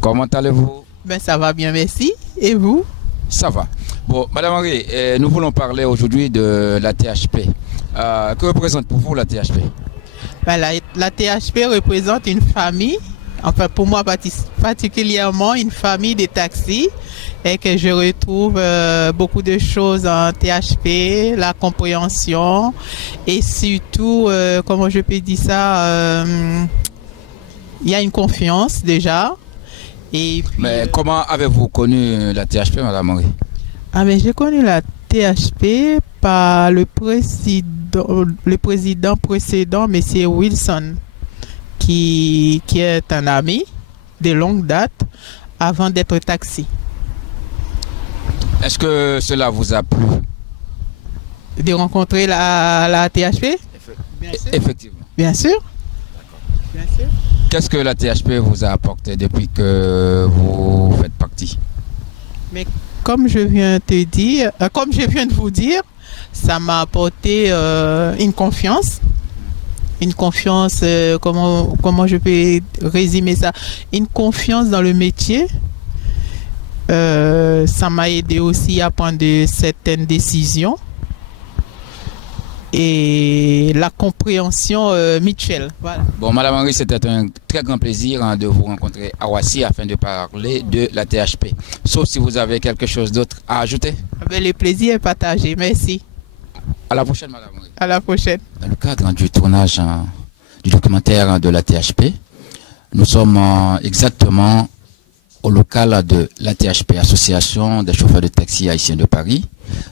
Comment allez-vous? Ben, ça va bien, merci. Et vous? Ça va. Bon, Madame Henry, nous voulons parler aujourd'hui de la THP. Que représente pour vous la THP? Ben, la THP représente une famille, enfin pour moi particulièrement une famille de taxis, et que je retrouve beaucoup de choses en THP, la compréhension et surtout, comment je peux dire ça, il y a une confiance déjà. Et puis, mais comment avez-vous connu la THP, Madame Henry? Ah, mais j'ai connu la THP par le président précédent, M. Wilson, qui est un ami de longue date avant d'être taxi. Est-ce que cela vous a plu? De rencontrer la THP? Effectivement. Bien sûr. Bien sûr. Qu'est-ce que la THP vous a apporté depuis que vous faites partie? Mais comme je viens de vous dire, ça m'a apporté une confiance. Une confiance, comment je peux résumer ça? Une confiance dans le métier. Ça m'a aidé aussi à prendre certaines décisions. Et la compréhension mutuelle. Voilà. Bon, Madame Henry, c'était un très grand plaisir de vous rencontrer à Roissy afin de parler de la THP. Sauf si vous avez quelque chose d'autre à ajouter. Le plaisir est partagé. Merci. À la prochaine, Madame Henry. À la prochaine. Dans le cadre du tournage du documentaire de la THP, nous sommes exactement au local de la THP, Association des chauffeurs de taxi haïtiens de Paris.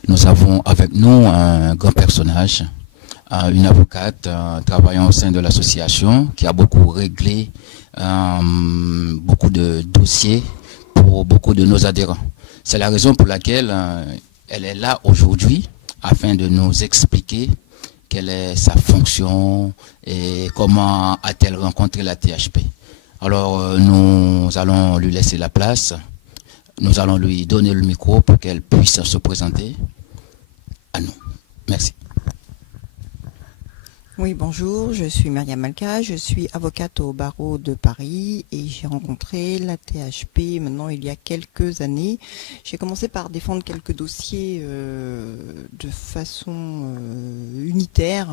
Nous avons avec nous un grand personnage, une avocate travaillant au sein de l'association qui a beaucoup réglé beaucoup de dossiers pour beaucoup de nos adhérents. C'est la raison pour laquelle elle est là aujourd'hui afin de nous expliquer quelle est sa fonction et comment a-t-elle rencontré la THP. Alors nous allons lui laisser la place. Nous allons lui donner le micro pour qu'elle puisse se présenter à nous. Merci. Oui, bonjour, je suis Myriam Malka, je suis avocate au barreau de Paris et j'ai rencontré la THP maintenant il y a quelques années. J'ai commencé par défendre quelques dossiers de façon unitaire,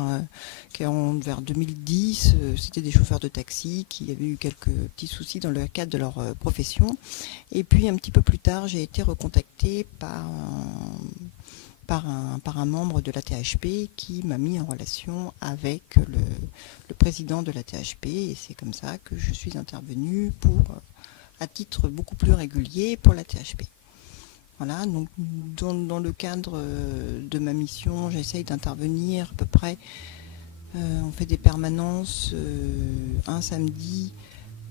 vers 2010, c'était des chauffeurs de taxi qui avaient eu quelques petits soucis dans le cadre de leur profession. Et puis un petit peu plus tard, j'ai été recontactée par un membre de la THP qui m'a mis en relation avec le président de la THP et c'est comme ça que je suis intervenue à titre beaucoup plus régulier pour la THP. Voilà, donc dans le cadre de ma mission, j'essaye d'intervenir à peu près, on fait des permanences un samedi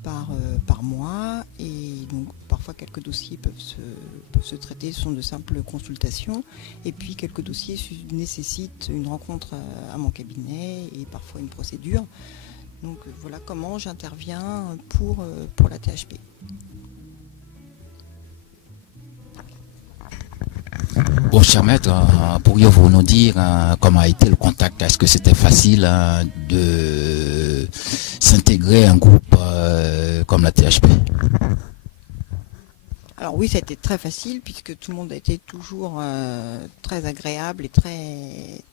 par mois et donc parfois quelques dossiers peuvent se traiter, ce sont de simples consultations et puis quelques dossiers nécessitent une rencontre à mon cabinet et parfois une procédure. Donc voilà comment j'interviens pour la THP. Bon, cher maître, pourriez-vous nous dire comment a été le contact? Est-ce que c'était facile de s'intégrer à un groupe comme la THP? Alors oui, ça a été très facile puisque tout le monde a été toujours très agréable et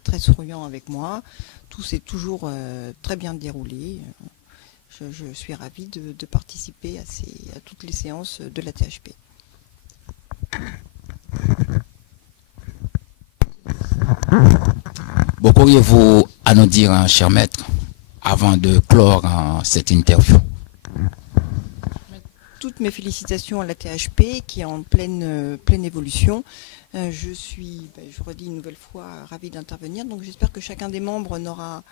très souriant avec moi. Tout s'est toujours très bien déroulé. Je suis ravie de participer à toutes les séances de la THP. Bon, pourriez-vous nous dire, cher maître, avant de clore cette interview? Toutes mes félicitations à la THP qui est en pleine évolution. Je redis une nouvelle fois, ravie d'intervenir. Donc j'espère que chacun des membres n'aura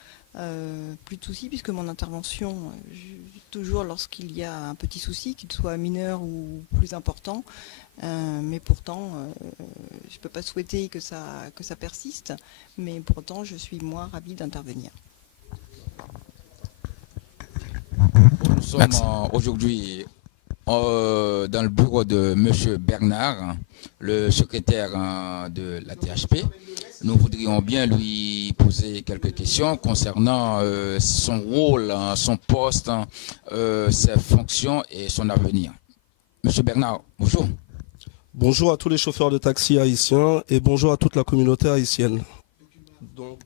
plus de soucis puisque mon intervention, toujours lorsqu'il y a un petit souci, qu'il soit mineur ou plus important, mais pourtant je ne peux pas souhaiter que ça persiste, mais pourtant je suis moi ravie d'intervenir. Nous sommes aujourd'hui dans le bureau de M. Bernard, le secrétaire de la THP. Nous voudrions bien lui poser quelques questions concernant son rôle, son poste, ses fonctions et son avenir. M. Bernard, bonjour. Bonjour à tous les chauffeurs de taxi haïtiens et bonjour à toute la communauté haïtienne. Donc,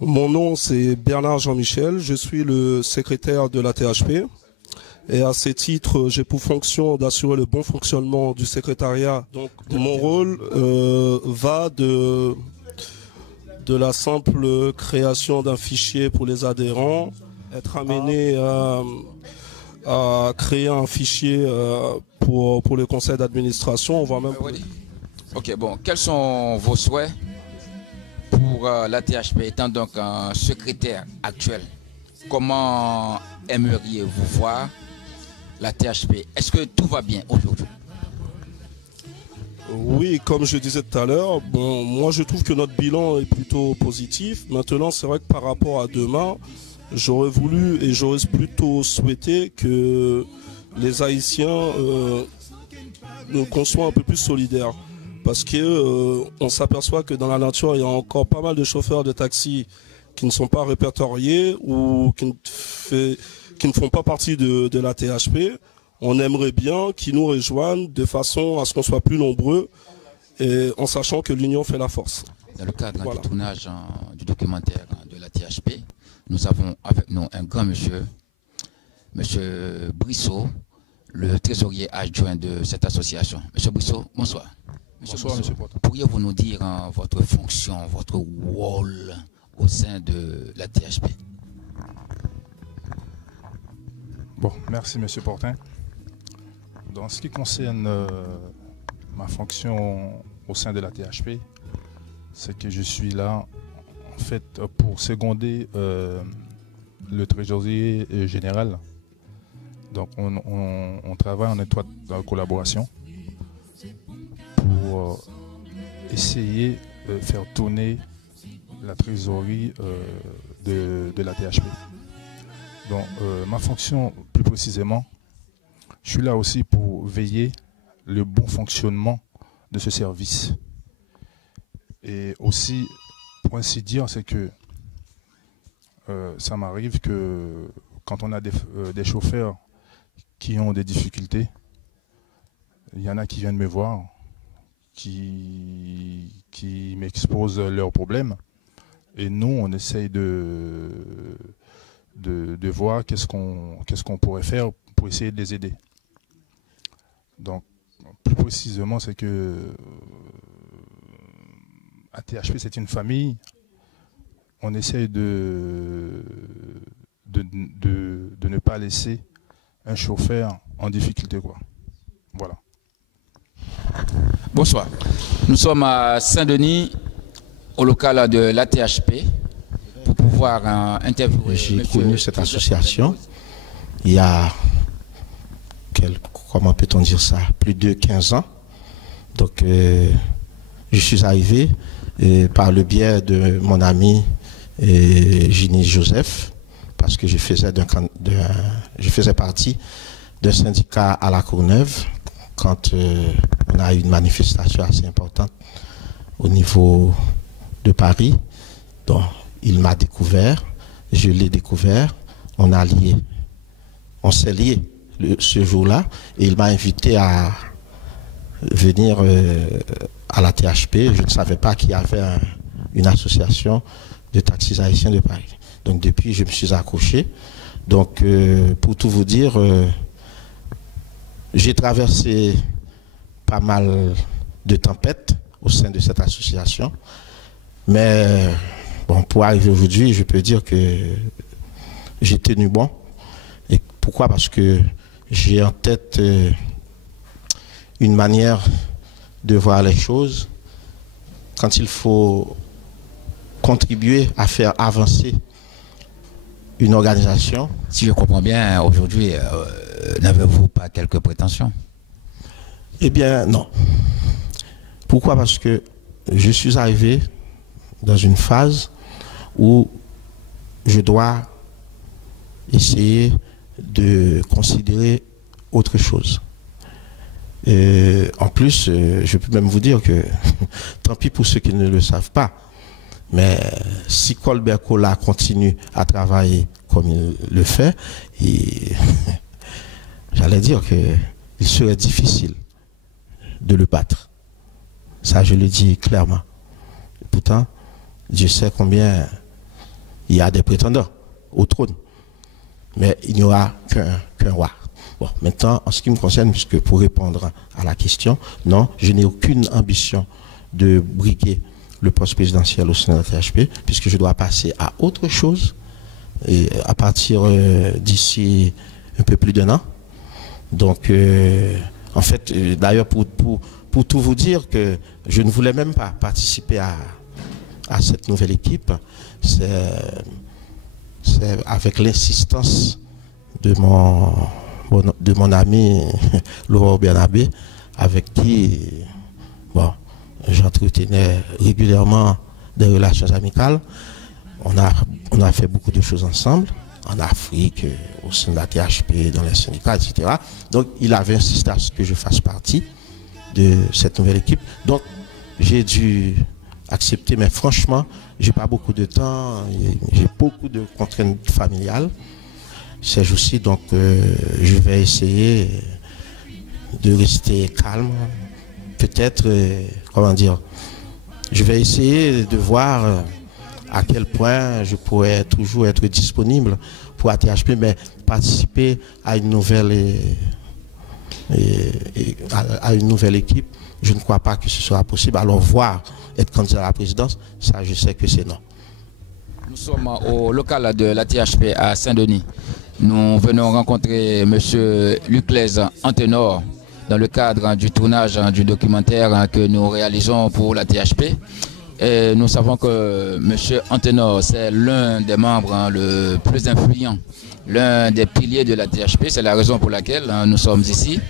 mon nom c'est Bernard Jean-Michel, je suis le secrétaire de la THP. Et à ce titre, j'ai pour fonction d'assurer le bon fonctionnement du secrétariat. Donc, mon rôle va de la simple création d'un fichier pour les adhérents, être amené à créer un fichier pour le conseil d'administration. On va même... Ok, bon, quels sont vos souhaits pour la THP étant donc un secrétaire actuel? Comment aimeriez-vous voir la THP? Est-ce que tout va bien aujourd'hui? Oui, comme je disais tout à l'heure, bon, moi je trouve que notre bilan est plutôt positif. Maintenant, c'est vrai que par rapport à demain, j'aurais voulu et j'aurais plutôt souhaité que les Haïtiens qu'on soit un peu plus solidaires. Parce qu'on s'aperçoit que dans la nature, il y a encore pas mal de chauffeurs de taxi qui ne sont pas répertoriés ou qui ne font pas partie de la THP. On aimerait bien qu'ils nous rejoignent de façon à ce qu'on soit plus nombreux et en sachant que l'union fait la force. Dans le cadre du tournage du documentaire de la THP, nous avons avec nous un grand monsieur, M. Brissot, le trésorier adjoint de cette association. M. Brissot, bonsoir. Bonsoir, M. Porte. Pourriez-vous nous dire votre fonction, votre rôle au sein de la THP? Bon, merci M. Portin. Dans ce qui concerne ma fonction au sein de la THP, c'est que je suis là en fait pour seconder le trésorier général. Donc on travaille en étroite collaboration pour essayer de faire tourner la trésorerie de la THP. Donc ma fonction plus précisément, je suis là aussi pour veiller le bon fonctionnement de ce service. Et aussi, pour ainsi dire, c'est que ça m'arrive que quand on a des chauffeurs qui ont des difficultés, il y en a qui viennent me voir, qui m'exposent leurs problèmes. Et nous, on essaye de voir qu'est-ce qu'on pourrait faire pour essayer de les aider. Donc, plus précisément, c'est que ATHP, c'est une famille. On essaye de ne pas laisser un chauffeur en difficulté, quoi. Voilà. Bonsoir. Nous sommes à Saint-Denis, au local de l'ATHP, pour pouvoir interviewer. J'ai connu cette association il y a, comment peut-on dire ça, plus de 15 ans. Donc, je suis arrivé par le biais de mon ami Ginny Joseph, parce que je faisais partie d'un syndicat à la Courneuve quand on a eu une manifestation assez importante au niveau de Paris. Donc, il m'a découvert, je l'ai découvert, on s'est lié ce jour-là, et il m'a invité à venir à la THP. Je ne savais pas qu'il y avait une association de taxis haïtiens de Paris. Donc depuis, je me suis accroché. Donc pour tout vous dire, j'ai traversé pas mal de tempêtes au sein de cette association. Mais bon, pour arriver aujourd'hui, je peux dire que j'ai tenu bon. Et pourquoi? Parce que j'ai en tête une manière de voir les choses. Quand il faut contribuer à faire avancer une organisation. Si je comprends bien, aujourd'hui, n'avez-vous pas quelques prétentions? Eh bien, non. Pourquoi? Parce que je suis arrivé dans une phase où je dois essayer de considérer autre chose. En plus, je peux même vous dire que, tant pis pour ceux qui ne le savent pas, mais si Colbert Cola continue à travailler comme il le fait, j'allais dire qu'il serait difficile de le battre. Ça, je le dis clairement. Pourtant, Dieu sait combien il y a des prétendants au trône. Mais il n'y aura qu'un roi. Bon, maintenant, en ce qui me concerne, puisque pour répondre à la question, non, je n'ai aucune ambition de briguer le poste présidentiel au sein de la THP, puisque je dois passer à autre chose et à partir d'ici un peu plus d'1 an. Donc, en fait, d'ailleurs, pour tout vous dire que je ne voulais même pas participer à cette nouvelle équipe, c'est avec l'insistance de mon ami Laurent Bernabé, avec qui j'entretenais régulièrement des relations amicales. On a fait beaucoup de choses ensemble, en Afrique, au sein de la THP, dans les syndicats, etc. Donc il avait insisté à ce que je fasse partie de cette nouvelle équipe. Donc j'ai dû accepter, mais franchement, j'ai pas beaucoup de temps, j'ai beaucoup de contraintes familiales ces jours-ci, donc je vais essayer de rester calme. Peut-être, comment dire, je vais essayer de voir à quel point je pourrais toujours être disponible pour ATHP, mais participer à une nouvelle équipe, je ne crois pas que ce sera possible. Alors voir être candidat à la présidence, ça je sais que c'est non. Nous sommes au local de l'ATHP à Saint-Denis. Nous venons rencontrer M. Luclès Antenor dans le cadre du tournage du documentaire que nous réalisons pour l'ATHP. Et nous savons que M. Antenor, c'est l'un des membres le plus influent, l'un des piliers de l'ATHP. C'est la raison pour laquelle nous sommes ici,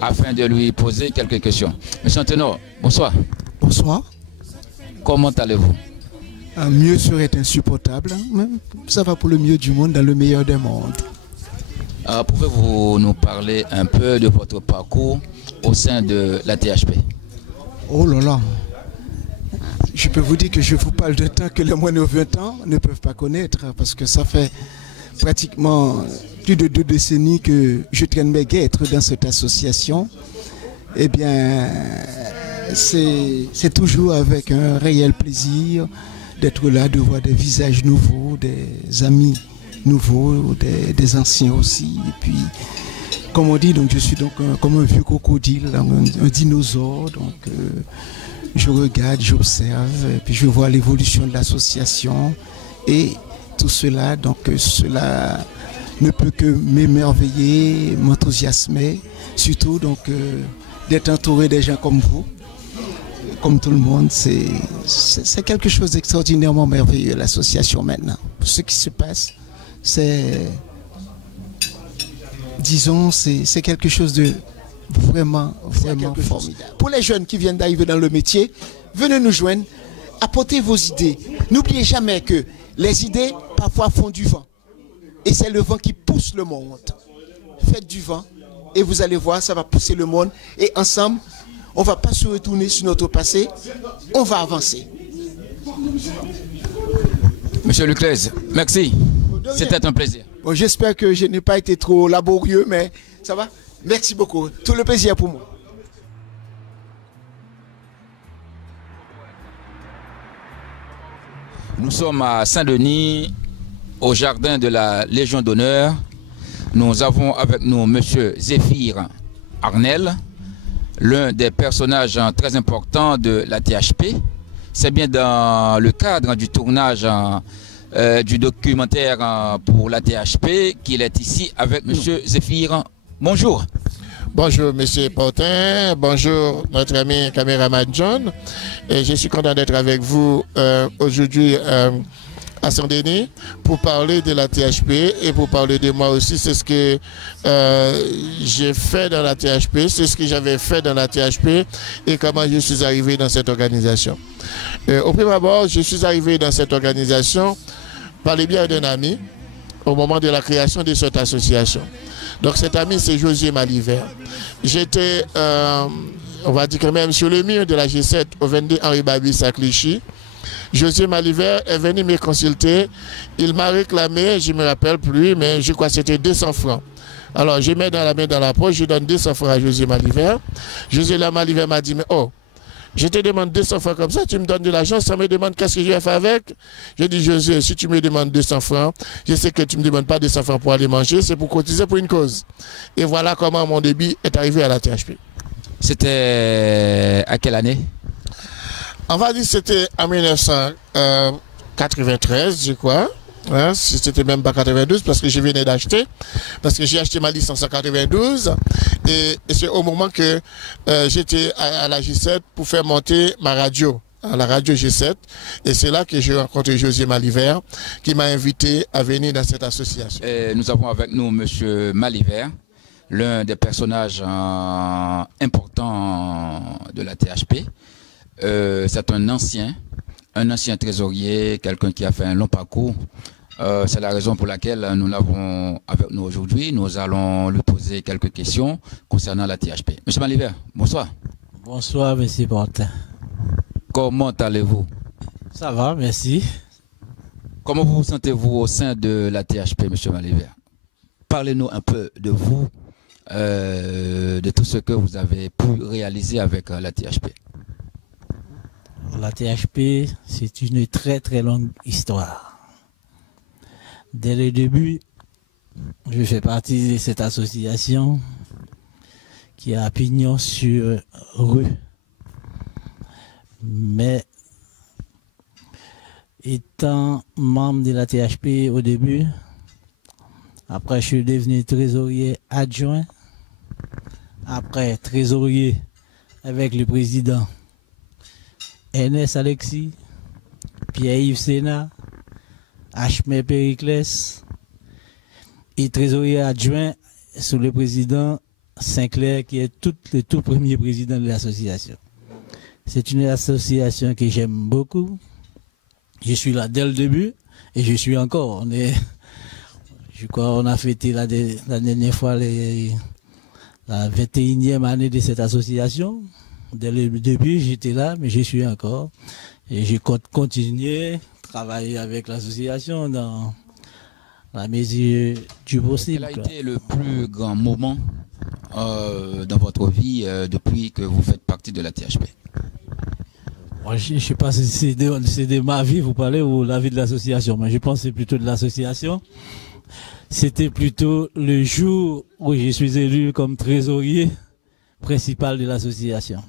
afin de lui poser quelques questions. M. Antenor, bonsoir. Bonsoir. Comment allez-vous? Mieux serait insupportable, mais ça va pour le mieux du monde dans le meilleur des mondes. Pouvez-vous nous parler un peu de votre parcours au sein de la THP? Oh là là, je peux vous dire que je vous parle de temps que les moins de 20 ans ne peuvent pas connaître, parce que ça fait pratiquement plus de 2 décennies que je traîne mes guêtres dans cette association. Eh bien, c'est toujours avec un réel plaisir d'être là, de voir des visages nouveaux, des amis nouveaux, des anciens aussi. Et puis, comme on dit, donc je suis donc comme un vieux crocodile, un dinosaure. Donc, je regarde, j'observe, et puis je vois l'évolution de l'association. Et tout cela, donc cela ne peut que m'émerveiller, m'enthousiasmer, surtout donc d'être entouré des gens comme vous, comme tout le monde. C'est quelque chose d'extraordinairement merveilleux, l'association maintenant. Ce qui se passe, c'est, disons, c'est quelque chose de vraiment formidable. Pour les jeunes qui viennent d'arriver dans le métier, venez nous joindre, apportez vos idées. N'oubliez jamais que les idées, parfois, font du vent. Et c'est le vent qui pousse le monde. Faites du vent et vous allez voir, ça va pousser le monde. Et ensemble, on ne va pas se retourner sur notre passé, on va avancer. Monsieur Leclerc, merci. C'était un plaisir. Bon, j'espère que je n'ai pas été trop laborieux, mais ça va? Merci beaucoup. Tout le plaisir pour moi. Nous sommes à Saint-Denis, au jardin de la Légion d'honneur. Nous avons avec nous M. Zéphir Arnel, l'un des personnages très importants de la THP. C'est bien dans le cadre du tournage du documentaire pour la THP qu'il est ici avec M. Zéphir. Bonjour. Bonjour M. Portin, bonjour notre ami caméraman John. Et je suis content d'être avec vous aujourd'hui à Saint-Denis pour parler de la THP et pour parler de moi aussi. C'est ce que j'ai fait dans la THP, c'est ce que j'avais fait dans la THP et comment je suis arrivé dans cette organisation. Au premier abord, je suis arrivé dans cette organisation par le biais d'un ami au moment de la création de cette association. Donc cet ami, c'est José Maliver. J'étais, on va dire quand même, sur le mur de la G7 au 22 Henri Babis à Clichy. José Maliver est venu me consulter. Il m'a réclamé, je ne me rappelle plus, mais je crois que c'était 200 francs. Alors je mets dans la main dans la poche, je donne 200 francs à José Maliver. José Maliver m'a dit, mais oh, je te demande 200 francs comme ça, tu me donnes de l'argent, ça me demande qu'est-ce que je vais faire avec. Je dis, José, si tu me demandes 200 francs, je sais que tu ne me demandes pas 200 francs pour aller manger, c'est pour cotiser pour une cause. Et voilà comment mon début est arrivé à la THP. C'était à quelle année? On va dire que c'était en 1993, je crois. Hein, c'était même pas 92 parce que je venais d'acheter, parce que j'ai acheté ma licence en 92 et c'est au moment que j'étais à la G7 pour faire monter ma radio, à la radio G7, et c'est là que j'ai rencontré José Maliver qui m'a invité à venir dans cette association. Et nous avons avec nous M. Maliver, l'un des personnages importants de la THP. C'est un ancien trésorier, quelqu'un qui a fait un long parcours. C'est la raison pour laquelle nous l'avons avec nous aujourd'hui. Nous allons lui poser quelques questions concernant la THP. Monsieur Maliver, bonsoir. Bonsoir, monsieur Portin. Comment allez-vous? Ça va, merci. Comment vous sentez-vous au sein de la THP, monsieur Maliver? Parlez-nous un peu de vous, de tout ce que vous avez pu réaliser avec la THP. La THP, c'est une très très longue histoire. Dès le début, je fais partie de cette association qui a pignon sur rue. Mais étant membre de la THP au début, après je suis devenu trésorier adjoint, après trésorier avec le président Ernest Alexis, Pierre-Yves Sénat, Achmé Périclès et trésorier adjoint sous le président Sinclair qui est le tout premier président de l'association. C'est une association que j'aime beaucoup. Je suis là dès le début et je suis encore. Je crois qu'on a fêté la dernière fois la 21e année de cette association. Dès le début, j'étais là, mais je suis encore. Et je compte continuer, travailler avec l'association dans la mesure du possible. Quel a été le plus grand moment dans votre vie depuis que vous faites partie de la THP? Moi, je ne sais pas si c'est de ma vie, vous parlez, ou la vie de l'association, mais je pense que c'est plutôt de l'association. C'était plutôt le jour où je suis élu comme trésorier principal de l'association.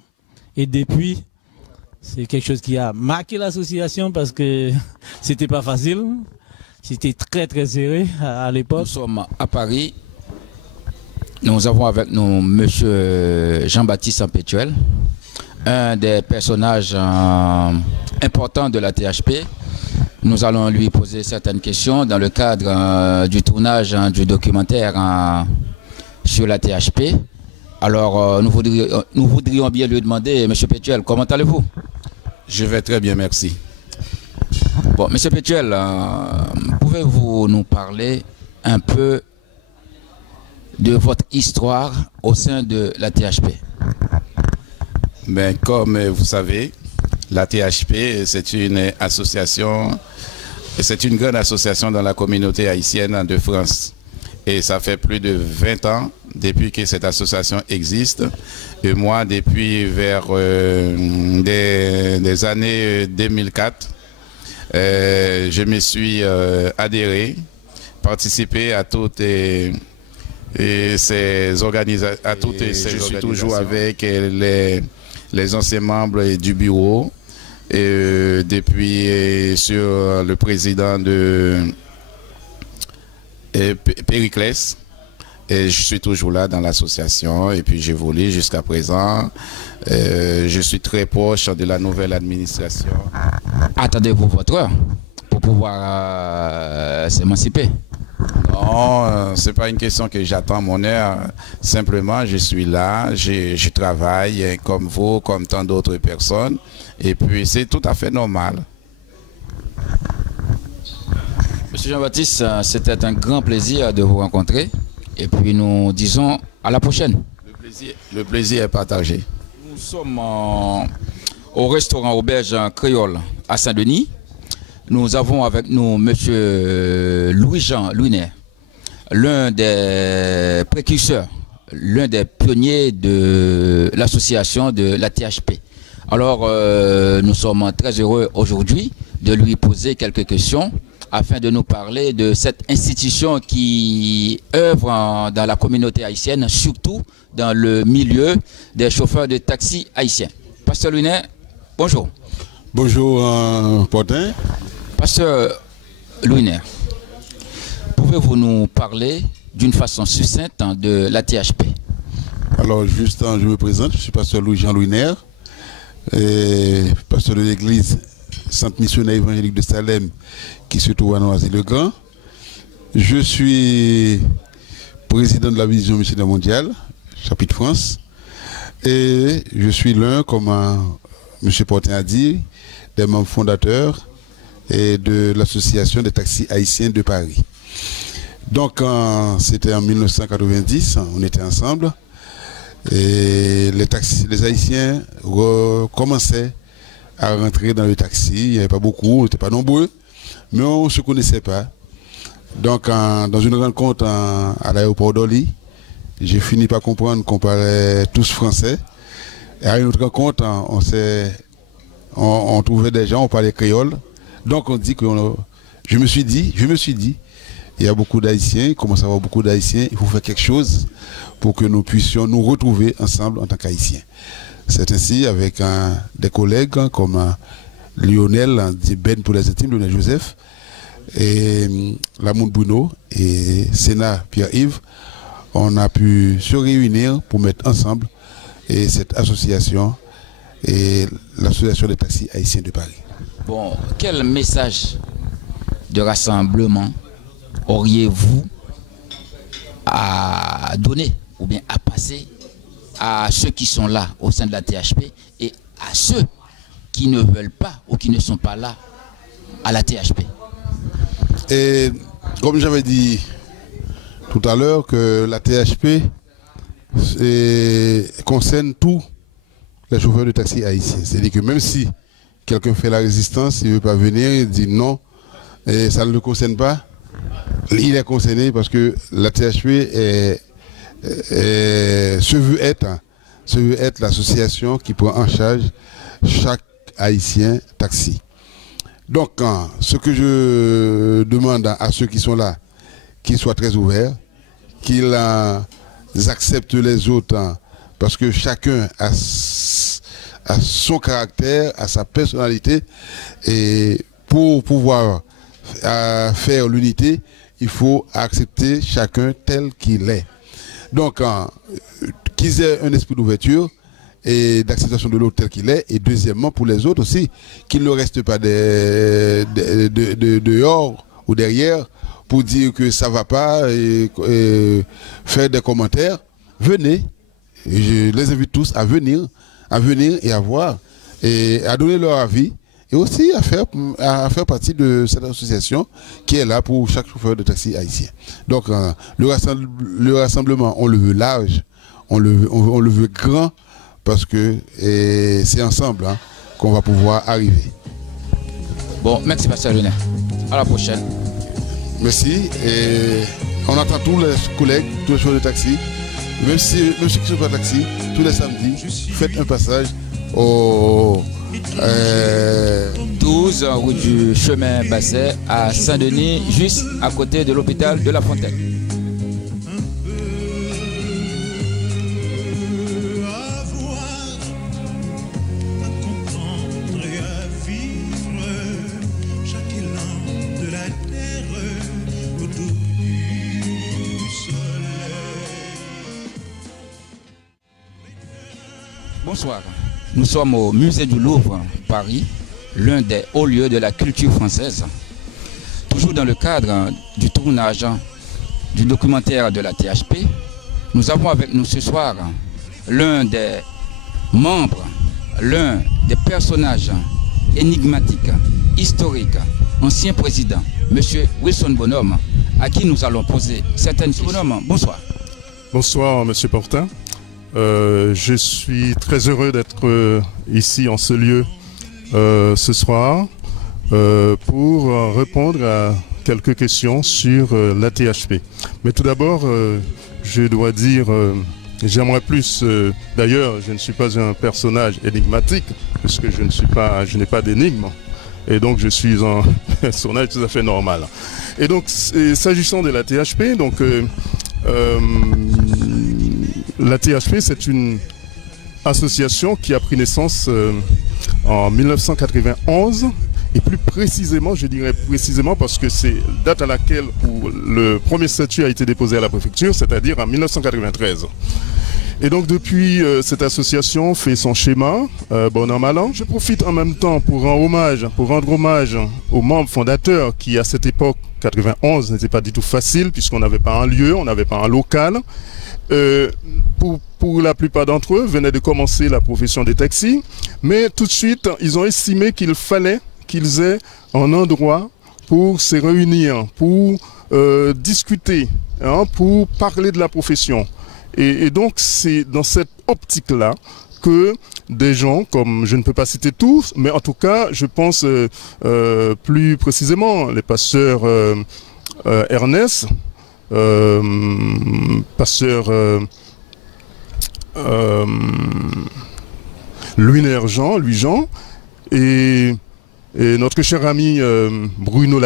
Et depuis, c'est quelque chose qui a marqué l'association parce que c'était pas facile. C'était très très serré à l'époque. Nous sommes à Paris. Nous avons avec nous M. Jean-Baptiste Sampétuel, un des personnages importants de la THP. Nous allons lui poser certaines questions dans le cadre du tournage du documentaire sur la THP. Alors, nous voudrions bien lui demander, M. Pétuel, comment allez-vous? Je vais très bien, merci. Bon, M. Pétuel, pouvez-vous nous parler un peu de votre histoire au sein de la THP? Ben, comme vous savez, la THP, c'est une association, c'est une grande association dans la communauté haïtienne de France. Et ça fait plus de 20 ans depuis que cette association existe. Et moi, depuis vers des années 2004, je me suis adhéré, participé à toutes ces organisations. Je suis toujours avec les anciens membres du bureau. Et depuis sur le président de Périclès, et je suis toujours là dans l'association et puis j'évolue jusqu'à présent. Je suis très proche de la nouvelle administration. Attendez-vous votre heure pour pouvoir s'émanciper? Non, c'est pas une question que j'attends mon heure. Simplement, je suis là, je travaille comme vous, comme tant d'autres personnes. Et puis, c'est tout à fait normal. Monsieur Jean-Baptiste, c'était un grand plaisir de vous rencontrer. Et puis, nous disons à la prochaine. Le plaisir est partagé. Nous sommes au restaurant Auberge Créole à Saint-Denis. Nous avons avec nous M. Louis-Jean Luiner, l'un des précurseurs, l'un des pionniers de l'association de la THP. Alors, nous sommes très heureux aujourd'hui de lui poser quelques questions afin de nous parler de cette institution qui œuvre dans la communauté haïtienne, surtout dans le milieu des chauffeurs de taxi haïtiens. Pasteur Luiner, bonjour. Bonjour, Portin. Pasteur Luiner, pouvez-vous nous parler d'une façon succincte de la THP? Alors, juste, je me présente, je suis pasteur Louis-Jean Luiner, pasteur de l'église Sainte Missionnaire évangélique de Salem, qui se trouve à Noisy-le-Grand. Je suis président de la vision missionnaire mondiale, chapitre France, et je suis l'un, comme M. Portin a dit, des membres fondateurs et de l'association des taxis haïtiens de Paris. Donc, c'était en 1990, on était ensemble, et les Haïtiens commençaient à rentrer dans le taxi. Il n'y avait pas beaucoup, on n'était pas nombreux, mais on ne se connaissait pas. Donc, dans une rencontre à l'aéroport d'Orly, j'ai fini par comprendre qu'on parlait tous français. Et à une autre rencontre, on trouvait des gens, on parlait créole. Donc, je me suis dit, il y a beaucoup d'Haïtiens, il commence à y avoir beaucoup d'Haïtiens, il faut faire quelque chose pour que nous puissions nous retrouver ensemble en tant qu'Haïtiens. C'est ainsi avec des collègues comme Lionel, Ben pour les intimes, Lionel Joseph, et Lamoun Bruno et Sénat Pierre-Yves, on a pu se réunir pour mettre ensemble cette association et l'association des taxis haïtiens de Paris. Bon, quel message de rassemblement auriez-vous à donner ou bien à passer à ceux qui sont là au sein de la THP et à ceux qui ne veulent pas ou qui ne sont pas là à la THP? Et comme j'avais dit tout à l'heure, que la THP concerne tous les chauffeurs de taxi haïtiens. C'est-à-dire que même si quelqu'un fait la résistance, il ne veut pas venir, il dit non, et ça ne le concerne pas, il est concerné parce que la THP se veut être l'association qui prend en charge chaque haïtien taxi. Donc, ce que je demande à ceux qui sont là, qu'ils soient très ouverts, qu'ils acceptent les autres, parce que chacun a son caractère, a sa personnalité, et pour pouvoir faire l'unité, il faut accepter chacun tel qu'il est. Donc, qu'ils aient un esprit d'ouverture et d'acceptation de l'autre tel qu'il est, et deuxièmement, pour les autres aussi, qu'ils ne restent pas dehors ou derrière pour dire que ça ne va pas et faire des commentaires. Venez, je les invite tous à venir et à voir, et à donner leur avis, et aussi à faire partie de cette association qui est là pour chaque chauffeur de taxi haïtien. Donc le rassemblement, on le veut large, on le veut grand, parce que c'est ensemble qu'on va pouvoir arriver. Bon, merci Pasteur Luner. À la prochaine. Merci. Et on attend tous les collègues, tous les chauffeurs de taxi, même ceux qui ne sont pas taxi, tous les samedis, faites un passage au 12 route du chemin Basset à Saint-Denis, juste à côté de l'hôpital de La Fontaine. Bonsoir. Nous sommes au musée du Louvre, Paris, l'un des hauts lieux de la culture française. Toujours dans le cadre du tournage du documentaire de la THP, nous avons avec nous ce soir l'un des membres, l'un des personnages énigmatiques, historiques, ancien président, M. Wilson Bonhomme, à qui nous allons poser certaines questions. Bonhomme, bonsoir. Bonsoir, M. Portin. Je suis très heureux d'être ici en ce lieu ce soir pour répondre à quelques questions sur la THP. Mais tout d'abord, je dois dire, j'aimerais plus, d'ailleurs, je ne suis pas un personnage énigmatique, puisque je n'ai pas d'énigme, et donc je suis un personnage tout à fait normal. Et donc, s'agissant de la THP, donc la THP, c'est une association qui a pris naissance en 1991, et plus précisément, je dirais précisément parce que c'est date à laquelle où le premier statut a été déposé à la préfecture, c'est-à-dire en 1993. Et donc depuis, cette association fait son schéma, bon an mal an. Je profite en même temps pour rendre hommage aux membres fondateurs qui, à cette époque, 91, n'était pas du tout facile puisqu'on n'avait pas un lieu, on n'avait pas un local. Pour la plupart d'entre eux, venaient de commencer la profession des taxis, mais tout de suite, ils ont estimé qu'il fallait qu'ils aient un endroit pour se réunir, pour discuter, pour parler de la profession. Et donc, c'est dans cette optique-là que des gens, comme je ne peux pas citer tous, mais en tout cas, je pense plus précisément les pasteurs Ernest, pasteur Louis Jean, et notre cher ami Bruno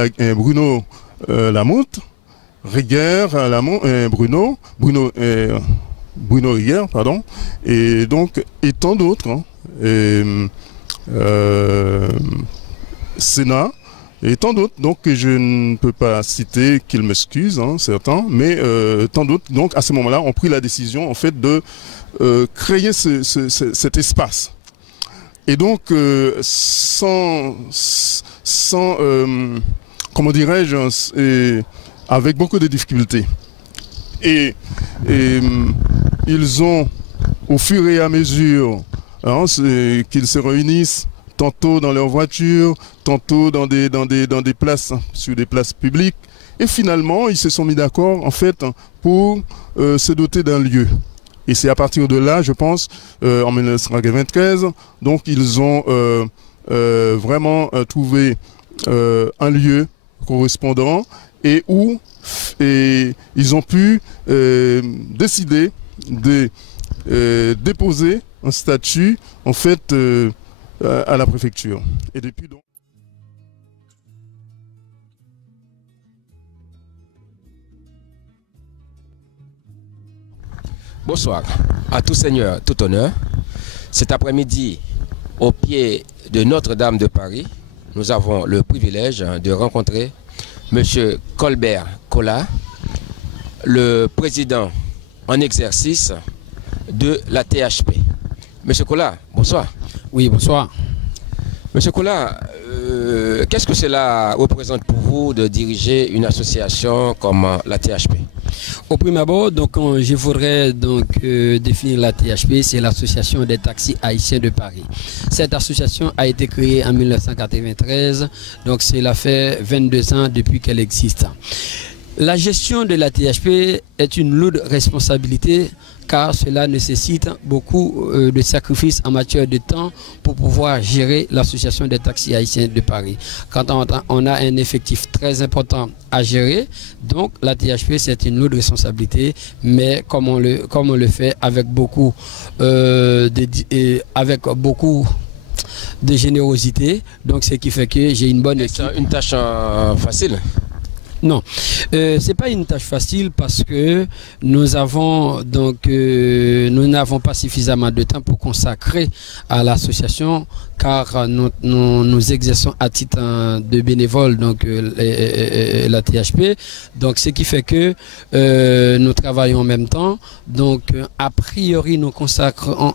Lamotte, Bruno Riguer, pardon, et donc, et tant d'autres, Sénat, et tant d'autres, donc, que je ne peux pas citer, qu'ils m'excusent, certains, mais tant d'autres, donc, à ce moment-là, ont pris la décision, en fait, de créer cet espace. Et donc, comment dirais-je, avec beaucoup de difficultés. Et ils ont, au fur et à mesure qu'ils se réunissent, tantôt dans leur voiture, tantôt dans des places, sur des places publiques, et finalement, ils se sont mis d'accord, en fait, pour se doter d'un lieu. Et c'est à partir de là, je pense, en 1993, donc ils ont vraiment trouvé un lieu correspondant et où ils ont pu décider de déposer un statut en fait à la préfecture. Et depuis donc. Bonsoir. À tout seigneur, tout honneur. Cet après-midi, au pied de Notre-Dame de Paris, nous avons le privilège de rencontrer M. Colbert Colla, le président en exercice de la THP. M. Colla, bonsoir. Oui, bonsoir. M. Colla, qu'est-ce que cela représente pour vous de diriger une association comme la THP? Au premier abord, donc, je voudrais donc définir la THP, c'est l'Association des taxis haïtiens de Paris. Cette association a été créée en 1993, donc cela fait 22 ans depuis qu'elle existe. La gestion de la THP est une lourde responsabilité car cela nécessite beaucoup de sacrifices en matière de temps pour pouvoir gérer l'association des taxis haïtiens de Paris. Quand on a un effectif très important à gérer, donc la THP c'est une lourde responsabilité, mais comme on le fait avec beaucoup de générosité, donc ce qui fait que j'ai une bonne équipe. C'est une tâche facile? Non, c'est pas une tâche facile parce que nous n'avons pas suffisamment de temps pour consacrer à l'association car nous exerçons à titre de bénévole donc la THP, donc ce qui fait que nous travaillons en même temps, donc a priori nous consacrons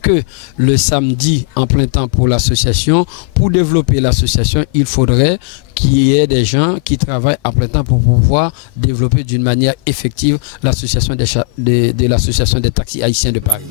que le samedi en plein temps pour l'association. Pour développer l'association, il faudrait qu'il y ait des gens qui travaillent à plein temps pour pouvoir développer d'une manière effective l'association des taxis haïtiens de Paris.